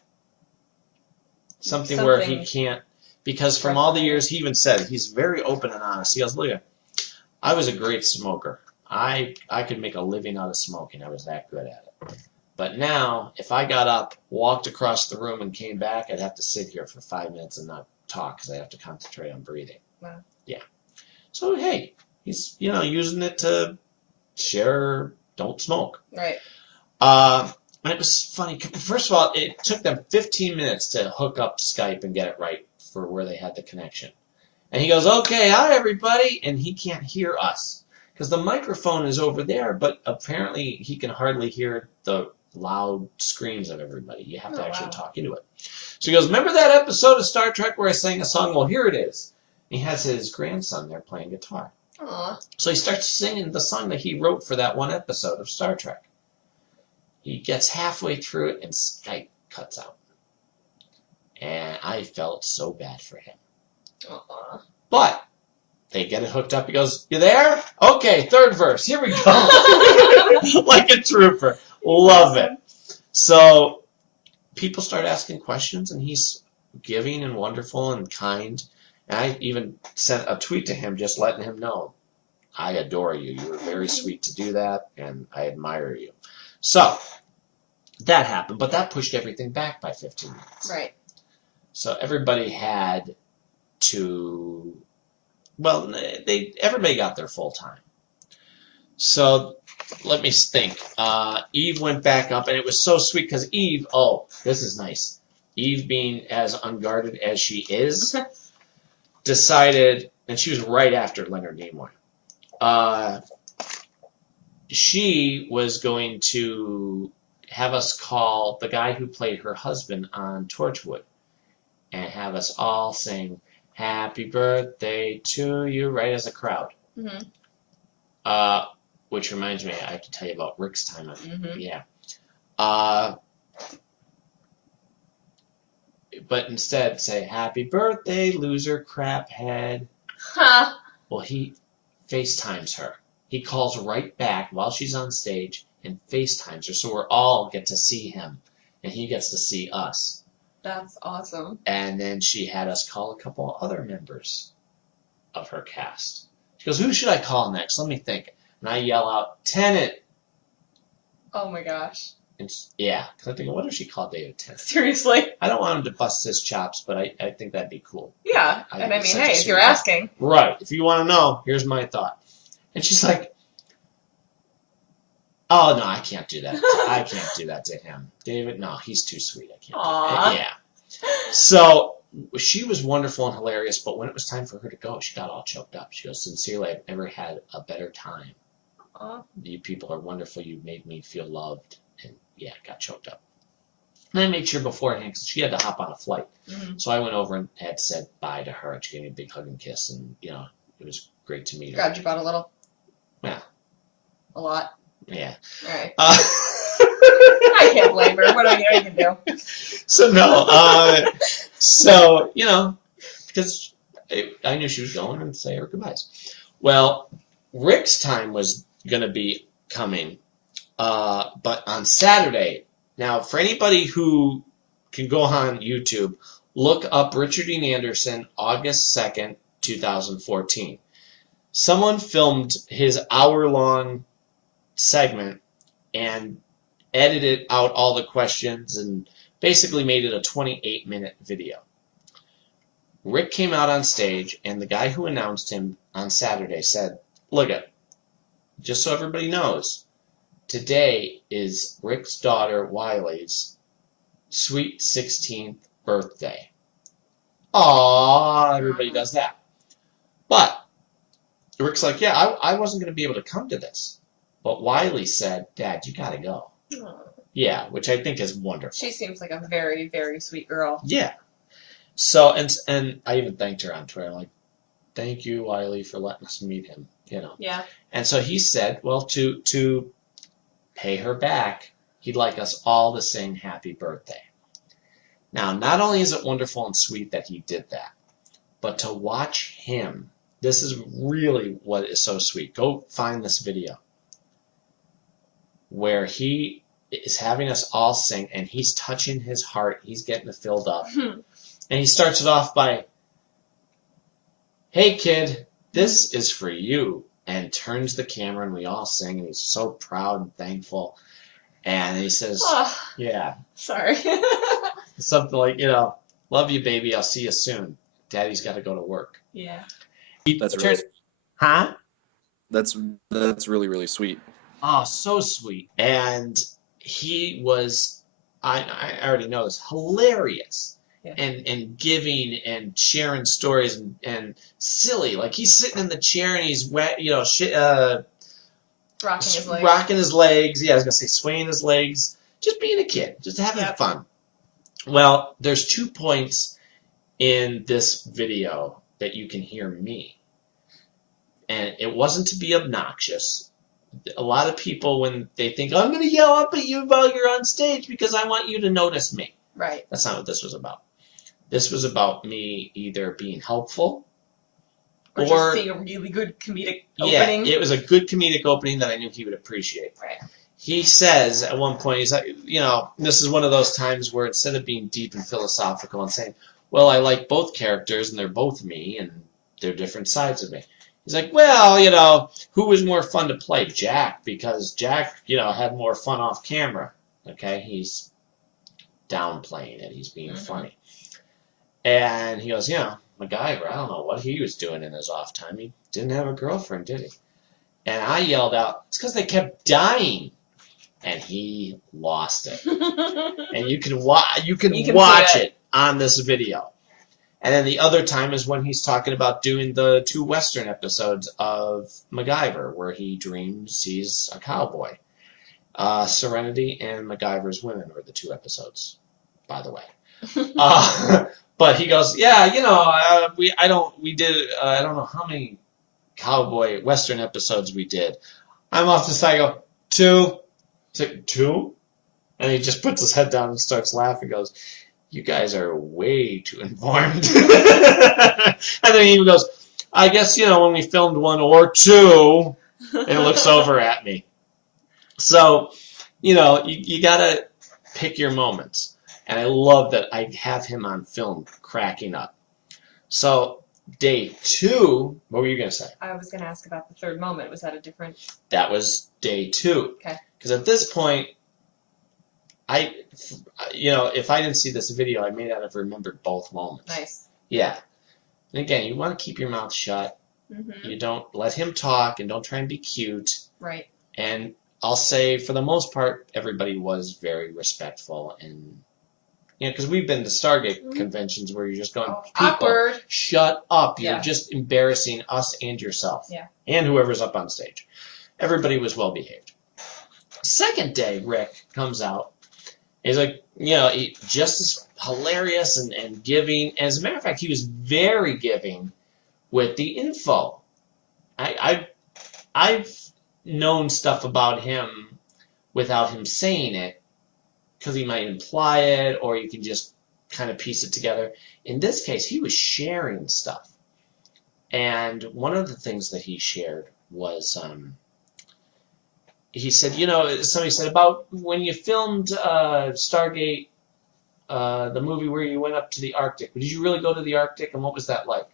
Something where he can't, because from all the years, he even said, he's very open and honest. He goes, look, I was a great smoker. I could make a living out of smoking. I was that good at it. But now, if I got up, walked across the room, and came back, I'd have to sit here for 5 minutes and not talk because I have to concentrate on breathing. Wow. Yeah. So, hey, he's, using it to share, don't smoke. Right. And it was funny. First of all, it took them 15 minutes to hook up Skype and get it right for where they had the connection. And he goes, okay, hi, everybody. And he can't hear us because the microphone is over there, but apparently he can hardly hear the loud screams of everybody. You have to actually talk into it. So he goes, remember that episode of Star Trek where I sang a song? Well, here it is. And he has his grandson there playing guitar. Aww. So he starts singing the song that he wrote for that one episode of Star Trek. He gets halfway through it and Skype cuts out. And I felt so bad for him. Aww. But they get it hooked up. He goes, you there? Okay, third verse. Here we go. Like a trooper. Love it. So people start asking questions, and he's giving and wonderful and kind. And I even sent a tweet to him just letting him know, I adore you. You were very sweet to do that, and I admire you. So that happened, but that pushed everything back by 15 minutes. Right. So everybody had to, well, everybody got their full time. So let me think. Eve went back up, and it was so sweet because Eve, oh, this is nice. Eve, being as unguarded as she is, decided, and she was right after Leonard Nimoy, she was going to have us call the guy who played her husband on Torchwood and have us all sing happy birthday to you, right, as a crowd. Mm-hmm. Which reminds me, I have to tell you about Rick's time. Mm-hmm. Yeah. But instead say, happy birthday, loser crap head. Ha! Well, he FaceTimes her. He calls right back while she's on stage and FaceTimes her, so we all get to see him, and he gets to see us. That's awesome. And then she had us call a couple other members of her cast. She goes, who should I call next? Let me think. And I yell out, Tennant. Oh my gosh. And yeah, because I'm thinking, what if she called David Tennant? Seriously? I don't want him to bust his chops, but I think that'd be cool. Yeah. I And I mean, such a hey, if sweet you're guy. asking. Right. If you want to know, here's my thought. And she's like, oh, no, I can't do that. I can't do that to him. David, no, he's too sweet. I can't Aww. do that. Yeah. So she was wonderful and hilarious, but when it was time for her to go, she got all choked up. She goes, sincerely, I've never had a better time. Aww. You people are wonderful. You made me feel loved. And, yeah, got choked up. And I made sure beforehand, because she had to hop on a flight. Mm-hmm. So I went over and had said bye to her. She gave me a big hug and kiss, and, it was great to meet her. Grabbed you about a little. Yeah. A lot. Yeah. All right. I I can't blame her. What are you going to do? So, no. So, because I knew she was going and say her goodbyes. Well, Rick's time was going to be coming, but on Saturday. Now, for anybody who can go on YouTube, look up Richard Dean Anderson, August 2nd, 2014. Someone filmed his hour-long segment and edited out all the questions and basically made it a 28-minute video. Rick came out on stage, and the guy who announced him on Saturday said, look, just so everybody knows, today is Rick's daughter Wiley's sweet 16th birthday. Aww, everybody does that. But Rick's like, yeah, I wasn't going to be able to come to this. But Wiley said, Dad, you got to go. Aw. Yeah, which I think is wonderful. She seems like a very, very sweet girl. Yeah. So, and I even thanked her on Twitter, like, thank you, Wiley, for letting us meet him, you know. Yeah. And so he said, well, to pay her back, he'd like us all to sing happy birthday. Now, not only is it wonderful and sweet that he did that, but to watch him, this is really what is so sweet. Go find this video where he is having us all sing, and he's touching his heart. He's getting it filled up. And he starts it off by, hey, kid, this is for you, and turns the camera, and we all sing, and he's so proud and thankful. And he says, Oh, yeah, sorry. something like, you know, love you, baby. I'll see you soon. Daddy's got to go to work. Yeah. That's Turns- really, Huh? that's really, really sweet. Oh, so sweet. And he was, I already know this, hilarious. Yeah. And giving and sharing stories and silly. Like he's sitting in the chair and he's wet, you know, Rocking his legs. rocking his legs. Yeah, I was gonna say swaying his legs. Just being a kid, just having Yep. fun. Well, there's 2 points in this video that you can hear me, and it wasn't to be obnoxious. A lot of people, when they think, I'm gonna yell up at you while you're on stage because I want you to notice me. Right. That's not what this was about. This was about me either being helpful Or just being a really good comedic opening. Yeah, it was a good comedic opening that I knew he would appreciate. Right. He says at one point, he's like, you know, this is one of those times where instead of being deep and philosophical and saying, well, I like both characters and they're both me and they're different sides of me. He's like, well, you know, who was more fun to play? Jack, because Jack, you know, had more fun off camera. Okay, he's downplaying it. He's being funny. And he goes, you know, MacGyver, I don't know what he was doing in his off time. He didn't have a girlfriend, did he? And I yelled out, it's because they kept dying. And he lost it. And you can watch it on this video. And then the other time is when he's talking about doing the 2 Western episodes of MacGyver, where he dreams he's a cowboy. Serenity and MacGyver's Women were the 2 episodes, by the way. But he goes, yeah, you know, I don't know how many cowboy Western episodes we did. I'm off the side, I go, 2? Two? And he just puts his head down and starts laughing, goes, you guys are way too informed. And then he goes, I guess, you know, when we filmed 1 or 2, and looks over at me. So, you know, you gotta pick your moments. And I love that I have him on film cracking up. So, day 2, what were you going to say? I was going to ask about the third moment. Was that a different? That was day 2. Okay. Because at this point, you know, if I didn't see this video, I may not have remembered both moments. Nice. Yeah. And again, you want to keep your mouth shut. Mm-hmm. You don't let him talk and don't try and be cute. Right. And I'll say, for the most part, everybody was very respectful. And, you know, because we've been to Stargate conventions where you're just going, people, awkward. shut up. You're Yeah. just embarrassing us and yourself. Yeah. And whoever's up on stage. Everybody was well behaved. Second day, Rick comes out. He's like, you know, just as hilarious and giving. As a matter of fact, he was very giving with the info. I've known stuff about him without him saying it, because he might imply it, or you can just kind of piece it together. In this case, he was sharing stuff. And one of the things that he shared was, he said, you know, somebody said about when you filmed Stargate, the movie where you went up to the Arctic. Did you really go to the Arctic, and what was that like?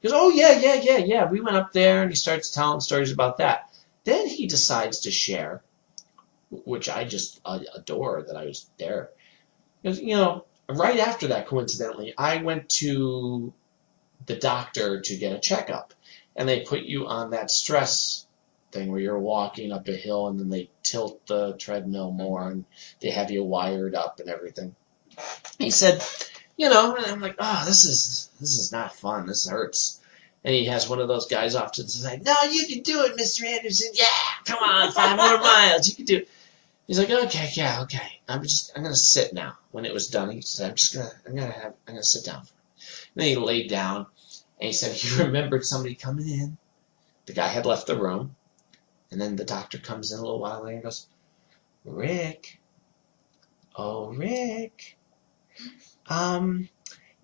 He goes, oh, yeah. We went up there, and he starts telling stories about that. Then he decides to share, which I just adore that I was there. Because, you know, right after that, coincidentally, I went to the doctor to get a checkup, and they put you on that stress thing where you're walking up a hill and then they tilt the treadmill more and they have you wired up and everything. He said, and I'm like, oh, this is not fun. This hurts. And he has one of those guys off to the side. No, you can do it, Mr. Anderson. Yeah, come on, 5 more miles. You can do it. He's like, okay, yeah, okay. I'm gonna sit now. When it was done, he said, I'm gonna sit down. And then he laid down and he said he remembered somebody coming in. The guy had left the room. And then the doctor comes in a little while later and goes, Rick. Oh, Rick.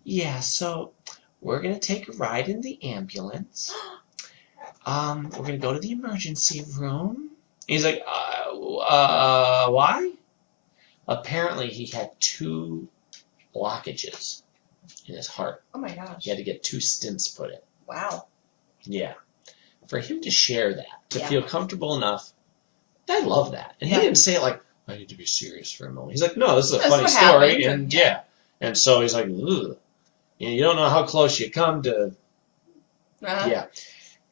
Yeah, so we're going to take a ride in the ambulance. We're going to go to the emergency room. He's like, why? Apparently he had 2 blockages in his heart. Oh my gosh. He had to get 2 stents put in. Wow. Yeah. For him to share that, to Yeah. feel comfortable enough, I love that. And he Yeah. didn't say it like, I need to be serious for a moment. He's like, no, this is a That's funny what story. happened, And yeah. yeah. And so he's like, ugh. You don't know how close you come to, yeah.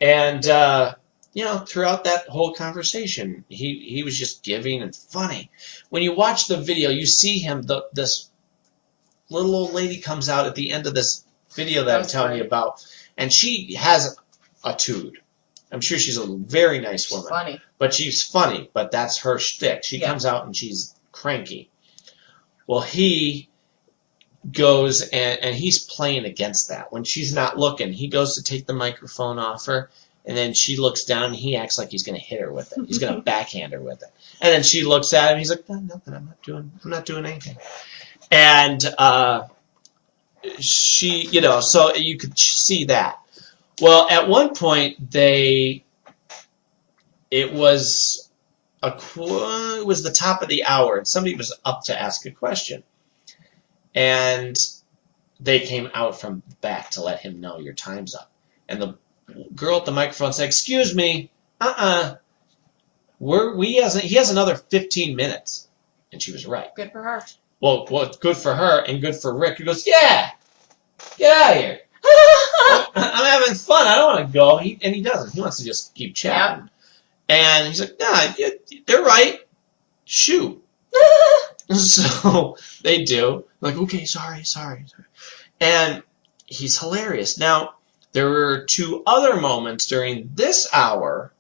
And, throughout that whole conversation, he was just giving and funny. When you watch the video, you see him, this little old lady comes out at the end of this video that I'm telling you about, and she has a tude. I'm sure she's a very nice woman. Funny. But she's funny, but that's her shtick. She Yeah. comes out and she's cranky. Well, he goes and he's playing against that. When she's not looking, he goes to take the microphone off her, and then she looks down and he acts like he's going to hit her with it. He's going to backhand her with it. And then she looks at him. He's like, no, nothing. I'm not doing anything. And she, so you could see that. Well, at one point it was the top of the hour, and somebody was up to ask a question, and they came out from back to let him know your time's up. And the girl at the microphone said, "Excuse me, he has another 15 minutes," and she was right. Good for her. Well, good for her and good for Rick. He goes, "Yeah, get out of here. I'm having fun. I don't want to go." And he doesn't. He wants to just keep chatting. Yeah. And he's like, "Nah, they're right. Shoot." So they do. Like, okay, sorry. And he's hilarious. Now, there were 2 other moments during this hour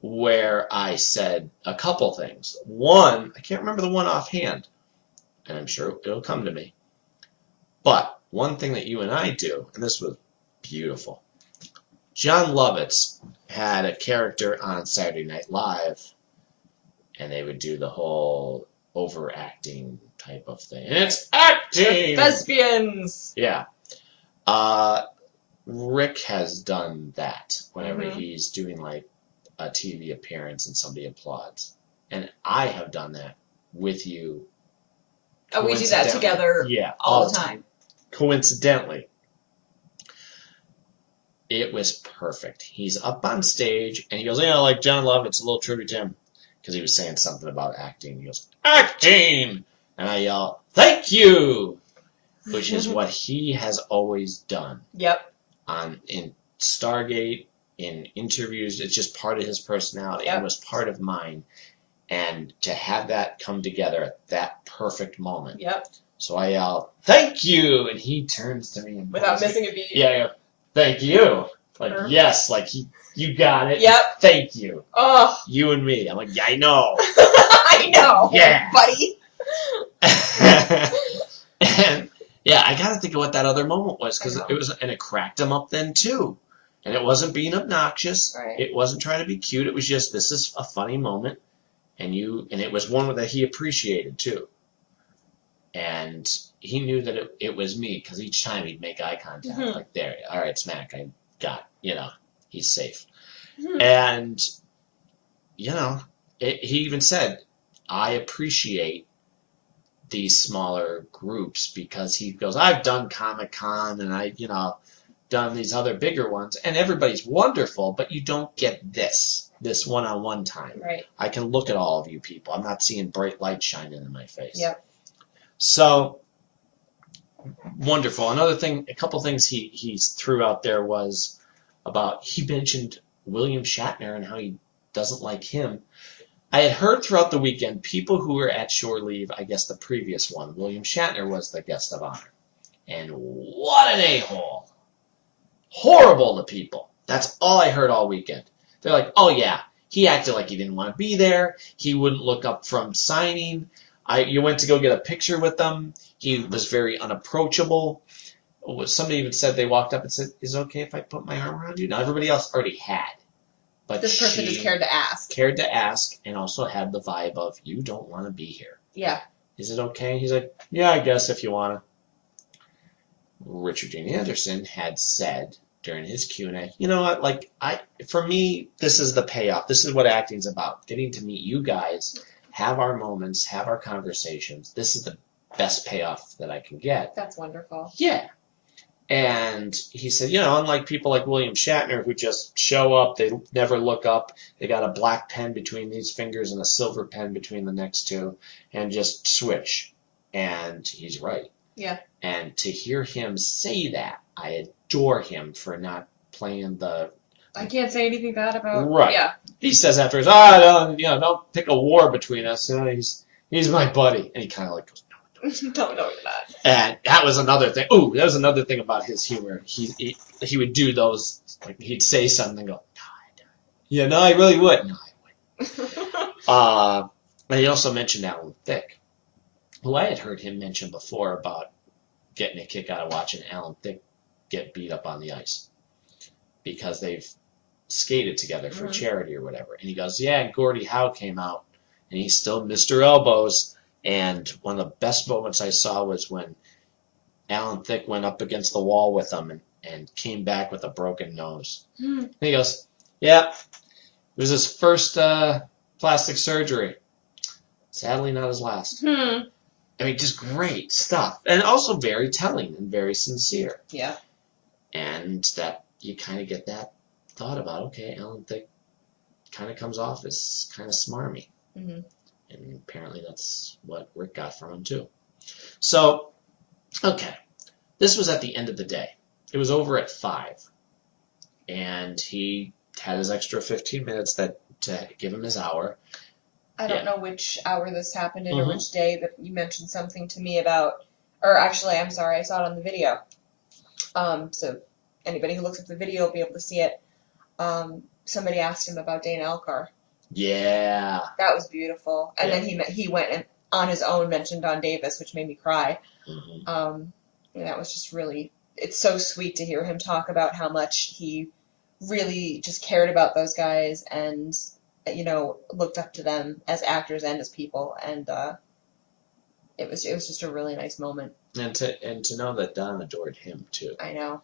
where I said a couple things. One, I can't remember the one offhand, and I'm sure it'll come to me. But one thing that you and I do, and this was beautiful. John Lovitz had a character on Saturday Night Live, and they would do the whole overacting type of thing. And it's acting! Thespians! Yeah. Rick has done that whenever he's doing like a TV appearance and somebody applauds. And I have done that with you. Oh, we do that together all the time. Coincidentally. It was perfect. He's up on stage, and he goes, like John Lovitz, a little tribute to him, because he was saying something about acting. He goes, acting! And I yell, thank you! Which is what he has always done. Yep. In Stargate, in interviews, it's just part of his personality, and was part of mine. And to have that come together at that perfect moment. Yep. So I yell, thank you! And he turns to me. And without missing a beat. Yeah. Thank you. Like, yes, like, you got it. Yep. Thank you. Oh. You and me. I'm like, yeah, I know. I know. Yeah. Buddy. And, yeah, I got to think of what that other moment was, because it cracked him up then, too. And it wasn't being obnoxious. Right. It wasn't trying to be cute. It was just, this is a funny moment. And it was one that he appreciated, too. And he knew that it was me, because each time he'd make eye contact, like, there, all right, Smack, I got, he's safe. And, he even said, I appreciate these smaller groups, because he goes, I've done Comic-Con, and I, done these other bigger ones, and everybody's wonderful, but you don't get this one-on-one time. Right. I can look at all of you people. I'm not seeing bright light shining in my face. Yep. So, wonderful. A couple things he threw out there was about, he mentioned William Shatner and how he doesn't like him. I had heard throughout the weekend people who were at shore leave, I guess the previous one, William Shatner was the guest of honor. And what an a-hole. Horrible to people. That's all I heard all weekend. They're like, oh yeah, he acted like he didn't want to be there. He wouldn't look up from signing. You went to go get a picture with them. He was very unapproachable. Somebody even said they walked up and said, is it okay if I put my arm around you? Now, everybody else already had. But This person just cared to ask. Cared to ask and also had the vibe of, you don't want to be here. Yeah. Is it okay? He's like, yeah, I guess if you want to. Richard Dean Anderson had said during his Q&A, you know what, like, for me, this is the payoff. This is what acting's about. Getting to meet you guys, have our moments, have our conversations. This is the best payoff that I can get. That's wonderful. Yeah. And he said, you know, unlike people like William Shatner who just show up, they never look up, they got a black pen between these fingers and a silver pen between the next two, and just switch. And he's right. Yeah. And to hear him say that, I adore him for not playing the... I can't say anything bad about... Right. Yeah. He says afterwards, don't pick a war between us. You know, he's my buddy. And he kind of like goes, No, you're not. and that was another thing. Ooh, that was another thing about his humor. He would do those, like, he'd say something and go, no, I don't. Yeah, no, I really would. No, I wouldn't. And he also mentioned Alan Thicke, who I had heard him mention before about getting a kick out of watching Alan Thicke get beat up on the ice because they've skated together for charity or whatever. And he goes, yeah, Gordie Howe came out, and he's still Mr. Elbows. And one of the best moments I saw was when Alan Thicke went up against the wall with him and came back with a broken nose. And he goes, yeah, it was his first plastic surgery. Sadly, not his last. I mean, just great stuff. And also very telling and very sincere. Yeah. And that you kind of get that thought about, okay, Alan Thicke kind of comes off as kind of smarmy. Mm-hmm. And apparently that's what Rick got from him, too. So, okay. This was at the end of the day. It was over at 5. And he had his extra 15 minutes to give him his hour. I don't know which hour this happened in or which day, but you mentioned something to me about, or actually, I'm sorry, I saw it on the video. So anybody who looks at the video will be able to see it. Somebody asked him about Dana Elcar. Yeah. That was beautiful. And then he went and on his own mentioned Don Davis, which made me cry. And that was just really, it's so sweet to hear him talk about how much he really just cared about those guys and, you know, looked up to them as actors and as people. And it was just a really nice moment. And to know that Don adored him, too. I know.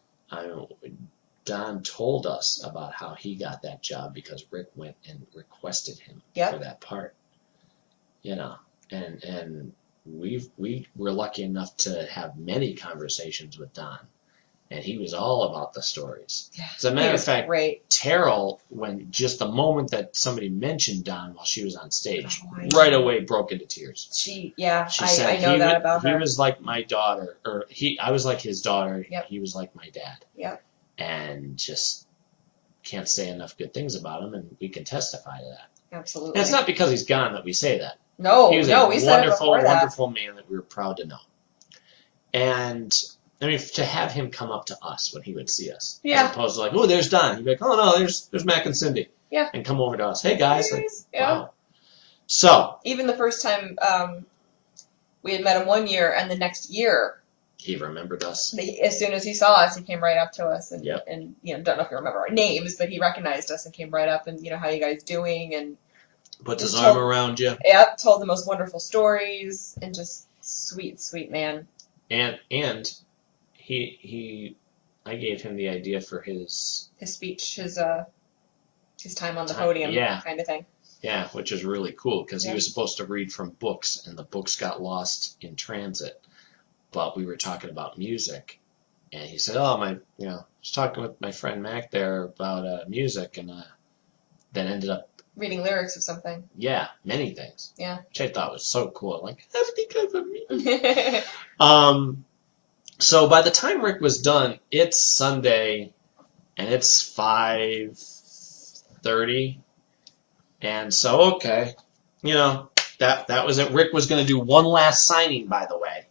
Don told us about how he got that job because Rick went and requested him for that part. You know, and we were lucky enough to have many conversations with Don, and he was all about the stories. Yeah, as a matter of fact, great. Teryl, when just the moment that somebody mentioned Don while she was on stage, right away broke into tears. She said I know that about her. He was like my daughter, or I was like his daughter. Yep. He was like my dad. Yep. And just can't say enough good things about him, and we can testify to that. Absolutely. And it's not because he's gone that we say that. No, he was we a said it wonderful, before that. wonderful man that we were proud to know. And I mean, to have him come up to us when he would see us, as opposed to like, oh, there's Don. He'd be like, oh no, there's Mac and Cindy. Yeah. And come over to us, hey guys, like, yeah. wow. So even the first time we had met him one year, and the next year. He remembered us. As soon as he saw us, he came right up to us, and you know, don't know if you remember our names, but he recognized us and came right up and, you know, how you guys doing, and put his arm around you. Yep, told the most wonderful stories, and just sweet, sweet man. And I gave him the idea for his speech, his time on the podium, kind of thing. Yeah, which is really cool because he was supposed to read from books, and the books got lost in transit. But we were talking about music, and he said, "Oh, I was talking with my friend Mac there about music, and then ended up reading lyrics of something." Yeah, many things. Yeah, which I thought was so cool. Like, that's because of me. So by the time Rick was done, it's Sunday, and it's 5:30. And so, okay, you know, that was it. Rick was going to do one last signing, by the way.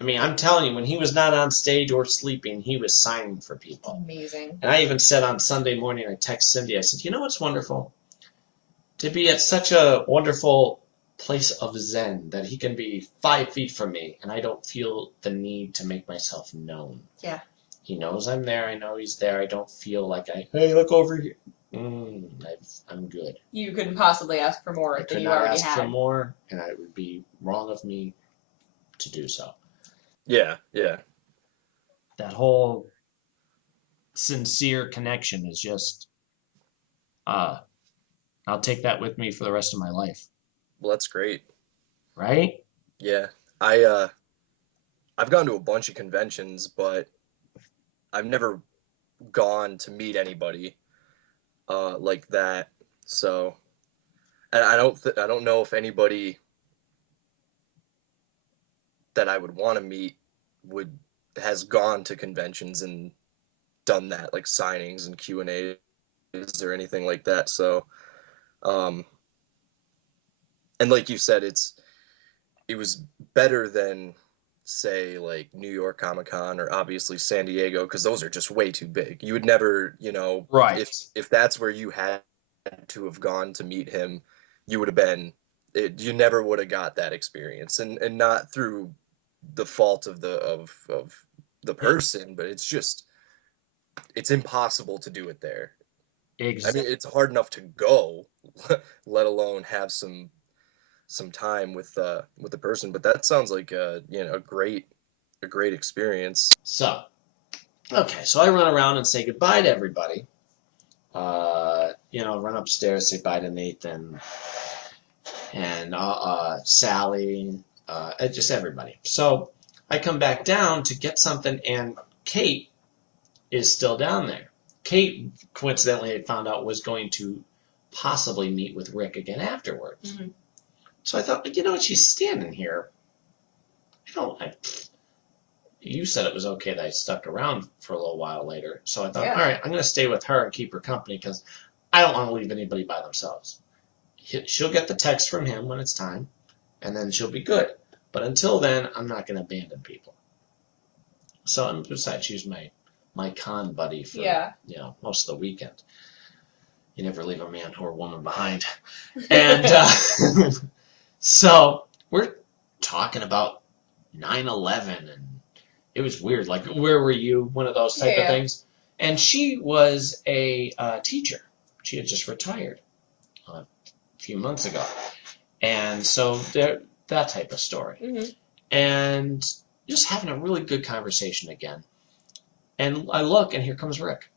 I mean, I'm telling you, when he was not on stage or sleeping, he was signing for people. Amazing. And I even said on Sunday morning, I texted Cindy, I said, you know what's wonderful? To be at such a wonderful place of zen that he can be 5 feet from me and I don't feel the need to make myself known. Yeah. He knows I'm there. I know he's there. I don't feel like hey, look over here. I'm good. You couldn't possibly ask for more I than could you not already ask had. for more, and it would be wrong of me to do so. Yeah, yeah. That whole sincere connection is just, I'll take that with me for the rest of my life. Well, that's great. Right? Yeah. I've gone to a bunch of conventions, but I've never gone to meet anybody like that. So, and I don't know if anybody that I would want to meet has gone to conventions and done that, like signings and Q&As or anything like that. So, and like you said, it was better than, say, like New York Comic Con or obviously San Diego, because those are just way too big. You would never, Right. if that's where you had to have gone to meet him, you would have been, you never would have got that experience, and not through the fault of the person, but it's impossible to do it there. Exactly. I mean, it's hard enough to go, let alone have some time with the person. But that sounds like a great experience. So, okay, so I run around and say goodbye to everybody. Run upstairs, say bye to Nathan and Sally, just everybody. So I come back down to get something, and Kate is still down there. Kate, coincidentally, had found out was going to possibly meet with Rick again afterwards. Mm-hmm. So I thought, she's standing here. You said it was okay that I stuck around for a little while later. So I thought, all right, I'm going to stay with her and keep her company because I don't want to leave anybody by themselves. She'll get the text from him when it's time, and then she'll be good. But until then, I'm not going to abandon people. So besides, she's my con buddy for most of the weekend. You never leave a man or a woman behind. And so we're talking about 9/11, and it was weird. Like, where were you? One of those type of things. And she was a teacher. She had just retired a few months ago. And so that type of story. Mm-hmm. And just having a really good conversation again. And I look, and here comes Rick.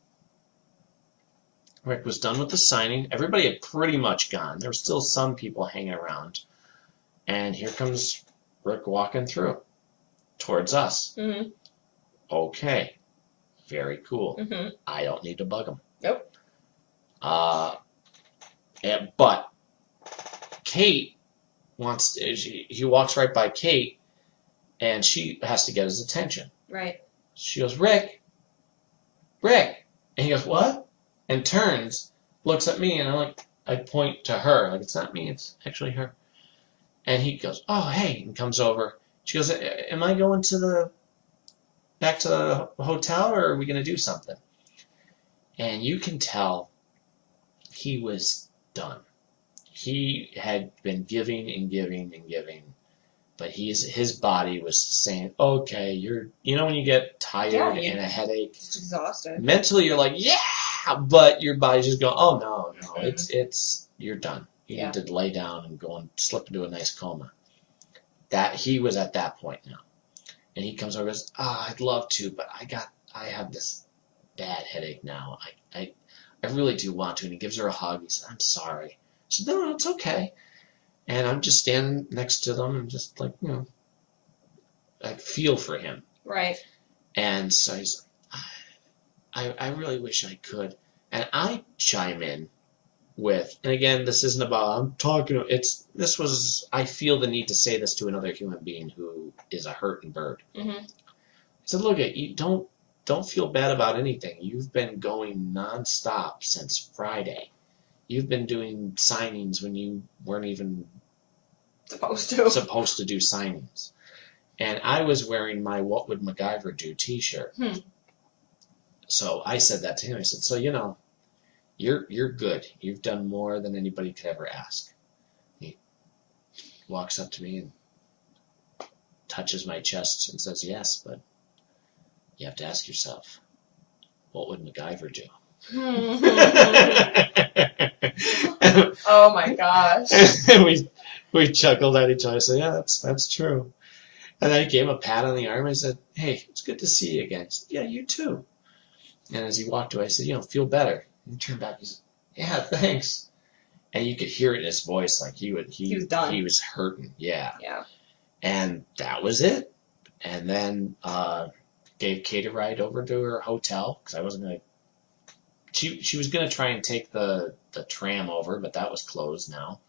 Rick was done with the signing. Everybody had pretty much gone. There were still some people hanging around. And here comes Rick walking through towards us. Mm-hmm. Okay. Very cool. Mm-hmm. I don't need to bug him. Nope. But Kate he walks right by Kate, and she has to get his attention. Right. She goes, Rick. And he goes, what? And turns, looks at me, and I point to her. Like, it's not me, it's actually her. And he goes, oh, hey, and comes over. She goes, am I going back to the hotel, or are we going to do something? And you can tell he was done. He had been giving and giving and giving, but his body was saying, okay, when you get tired and a headache, just exhausted. Mentally you're like, yeah, but your body's just going, oh no, it's you're done. You need to lay down and go and slip into a nice coma. That he was at that point now. And he comes over and goes, I'd love to, but I have this bad headache now. I really do want to. And he gives her a hug. He said, I'm sorry. She said, no, it's okay. And I'm just standing next to them and just I feel for him. Right. And so he's like, I really wish I could. And I chime in with, and again, this isn't about, I feel the need to say this to another human being who is a hurting bird. Mm-hmm. I said, look, you don't feel bad about anything. You've been going nonstop since Friday. you've been doing signings when you weren't even supposed to do signings. And I was wearing my What Would MacGyver Do t-shirt. So I said that to him. I said, so, you're good. You've done more than anybody could ever ask. He walks up to me and touches my chest and says, yes, but you have to ask yourself, what would MacGyver do? Oh my gosh. And we chuckled at each other. I said, yeah, that's true. And then I gave him a pat on the arm. I said, hey, it's good to see you again. He said, yeah, you too. And as he walked away, I said, feel better. And he turned back and said, yeah, thanks. And you could hear it in his voice, like he was done. He was hurting. Yeah. Yeah. And that was it. And then gave Kate a ride over to her hotel because I wasn't gonna. She was gonna try and take the tram over, but that was closed now.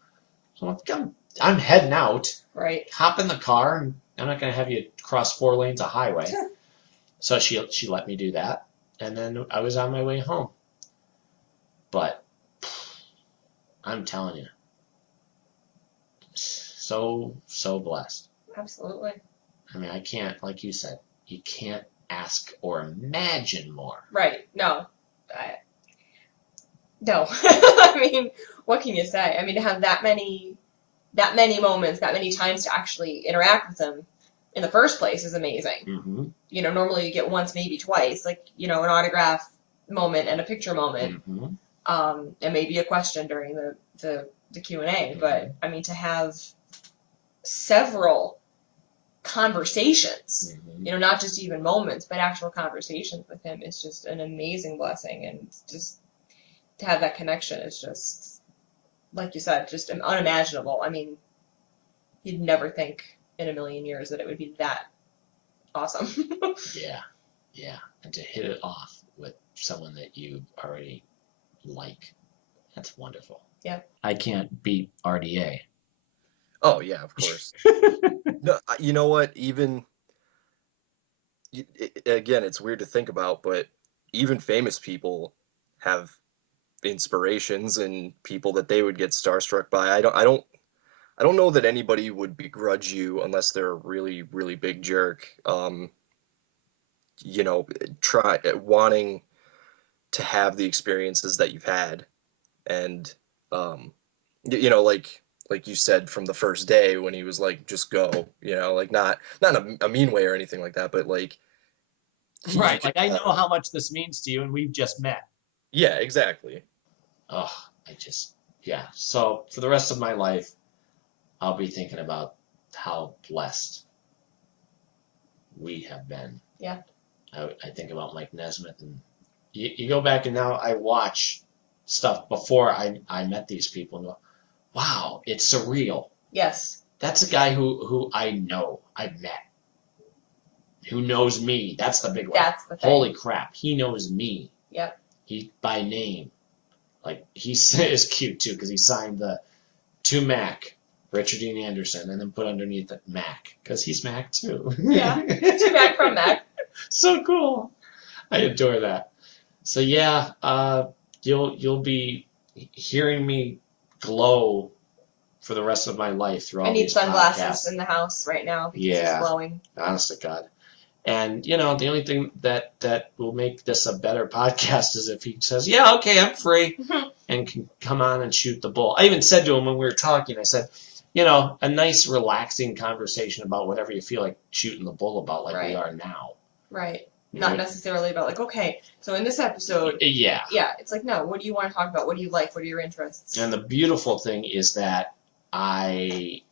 So I'm heading out. Right. Hop in the car, and I'm not gonna have you cross 4 lanes of highway. So she let me do that, and then I was on my way home. But I'm telling you, so blessed. Absolutely. I mean, I can't, like you said, you can't ask or imagine more. Right. No. No. I mean, what can you say? I mean, to have that many moments, that many times to actually interact with them in the first place is amazing. Mm-hmm. Normally you get once, maybe twice, like, an autograph moment and a picture moment, and maybe a question during the Q&A. But, I mean, to have several conversations, not just even moments, but actual conversations with him is just an amazing blessing. And just to have that connection is just, like you said, just unimaginable. I mean, you'd never think in a million years that it would be that awesome. Yeah. And to hit it off with someone that you already like, that's wonderful. Yeah. I can't beat RDA. Oh, yeah, of course. No, you know what? Even, again, it's weird to think about, but even famous people have inspirations and people that they would get starstruck by. I don't know that anybody would begrudge you unless they're a really, really big jerk. Try wanting to have the experiences that you've had, and like you said from the first day when he was like, just go, like not in a mean way or anything like that, but like Right, like I know how much this means to you, and we've just met. Yeah, exactly. Oh, So for the rest of my life, I'll be thinking about how blessed we have been. Yeah. I think about Mike Nesmith, and you go back and now I watch stuff before I met these people and go, wow, it's surreal. Yes. That's a guy who I know, I've met, who knows me. That's the big one. That's the thing. Holy crap, he knows me. Yep. He by name. Like, he is cute too because he signed the to Mac, Richard Dean Anderson, and then put underneath it Mac because he's Mac too. Yeah, to Mac from Mac. So cool. I adore that. So yeah, you'll be hearing me glow for the rest of my life through all I need these sunglasses podcasts. in the house right now because Yeah. it's glowing. Honest to God. And, the only thing that will make this a better podcast is if he says, yeah, okay, I'm free, and can come on and shoot the bull. I even said to him when we were talking, I said, a nice relaxing conversation about whatever you feel like shooting the bull about, like we are now. Right. Not necessarily about, like, okay, so in this episode, yeah, it's like, no, what do you want to talk about? What do you like? What are your interests? And the beautiful thing is that I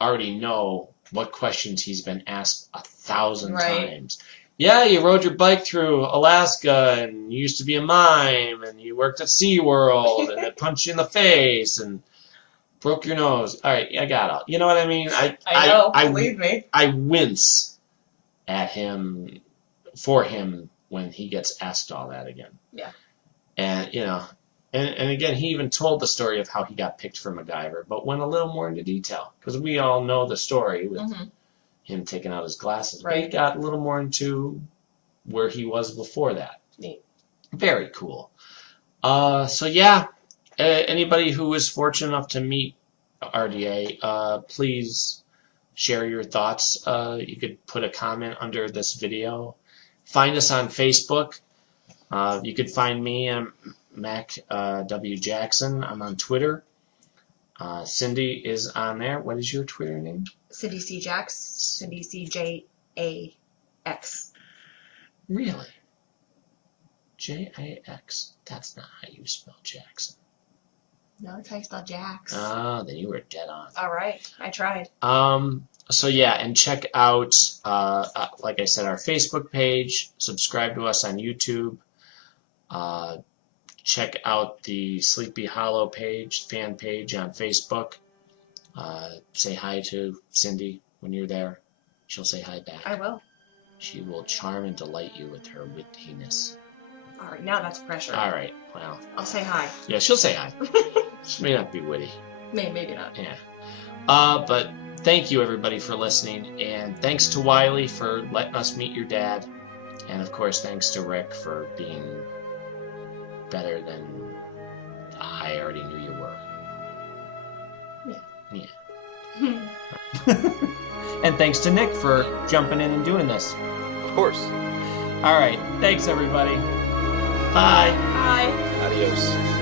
already know what questions he's been asked 1,000 times. Yeah, you rode your bike through Alaska, and you used to be a mime, and you worked at SeaWorld, and it punched you in the face, and broke your nose. All right, I got it. You know what I mean? I know, believe me. I wince at him, for him, when he gets asked all that again. Yeah. And, and again, he even told the story of how he got picked for MacGyver, but went a little more into detail, because we all know the story with him taking out his glasses. Right. But he got a little more into where he was before that. Neat. Very cool. So yeah, anybody who is fortunate enough to meet RDA, please share your thoughts. You could put a comment under this video. Find us on Facebook. You could find me, I'm Mac W. Jackson. I'm on Twitter. Cindy is on there. What is your Twitter name? Cindy C. Jax. Cindy CJAX. Really? Jax. That's not how you spell Jackson. No, that's how you spell Jax. Ah, then you were dead on. All right, I tried. So yeah, and check out, like I said, our Facebook page. Subscribe to us on YouTube. Check out the Sleepy Hollow page, fan page on Facebook. Say hi to Cindy when you're there. She'll say hi back. I will. She will charm and delight you with her wittiness. All right, now that's pressure. All right, well. I'll say hi. Yeah, she'll say hi. She may not be witty. Maybe not. Yeah. But thank you, everybody, for listening. And thanks to Wiley for letting us meet your dad. And, of course, thanks to Rick for being better than I already knew you were. Yeah. And thanks to Nick for jumping in and doing this. Of course. All right. Thanks, everybody. Bye. Bye. Adios.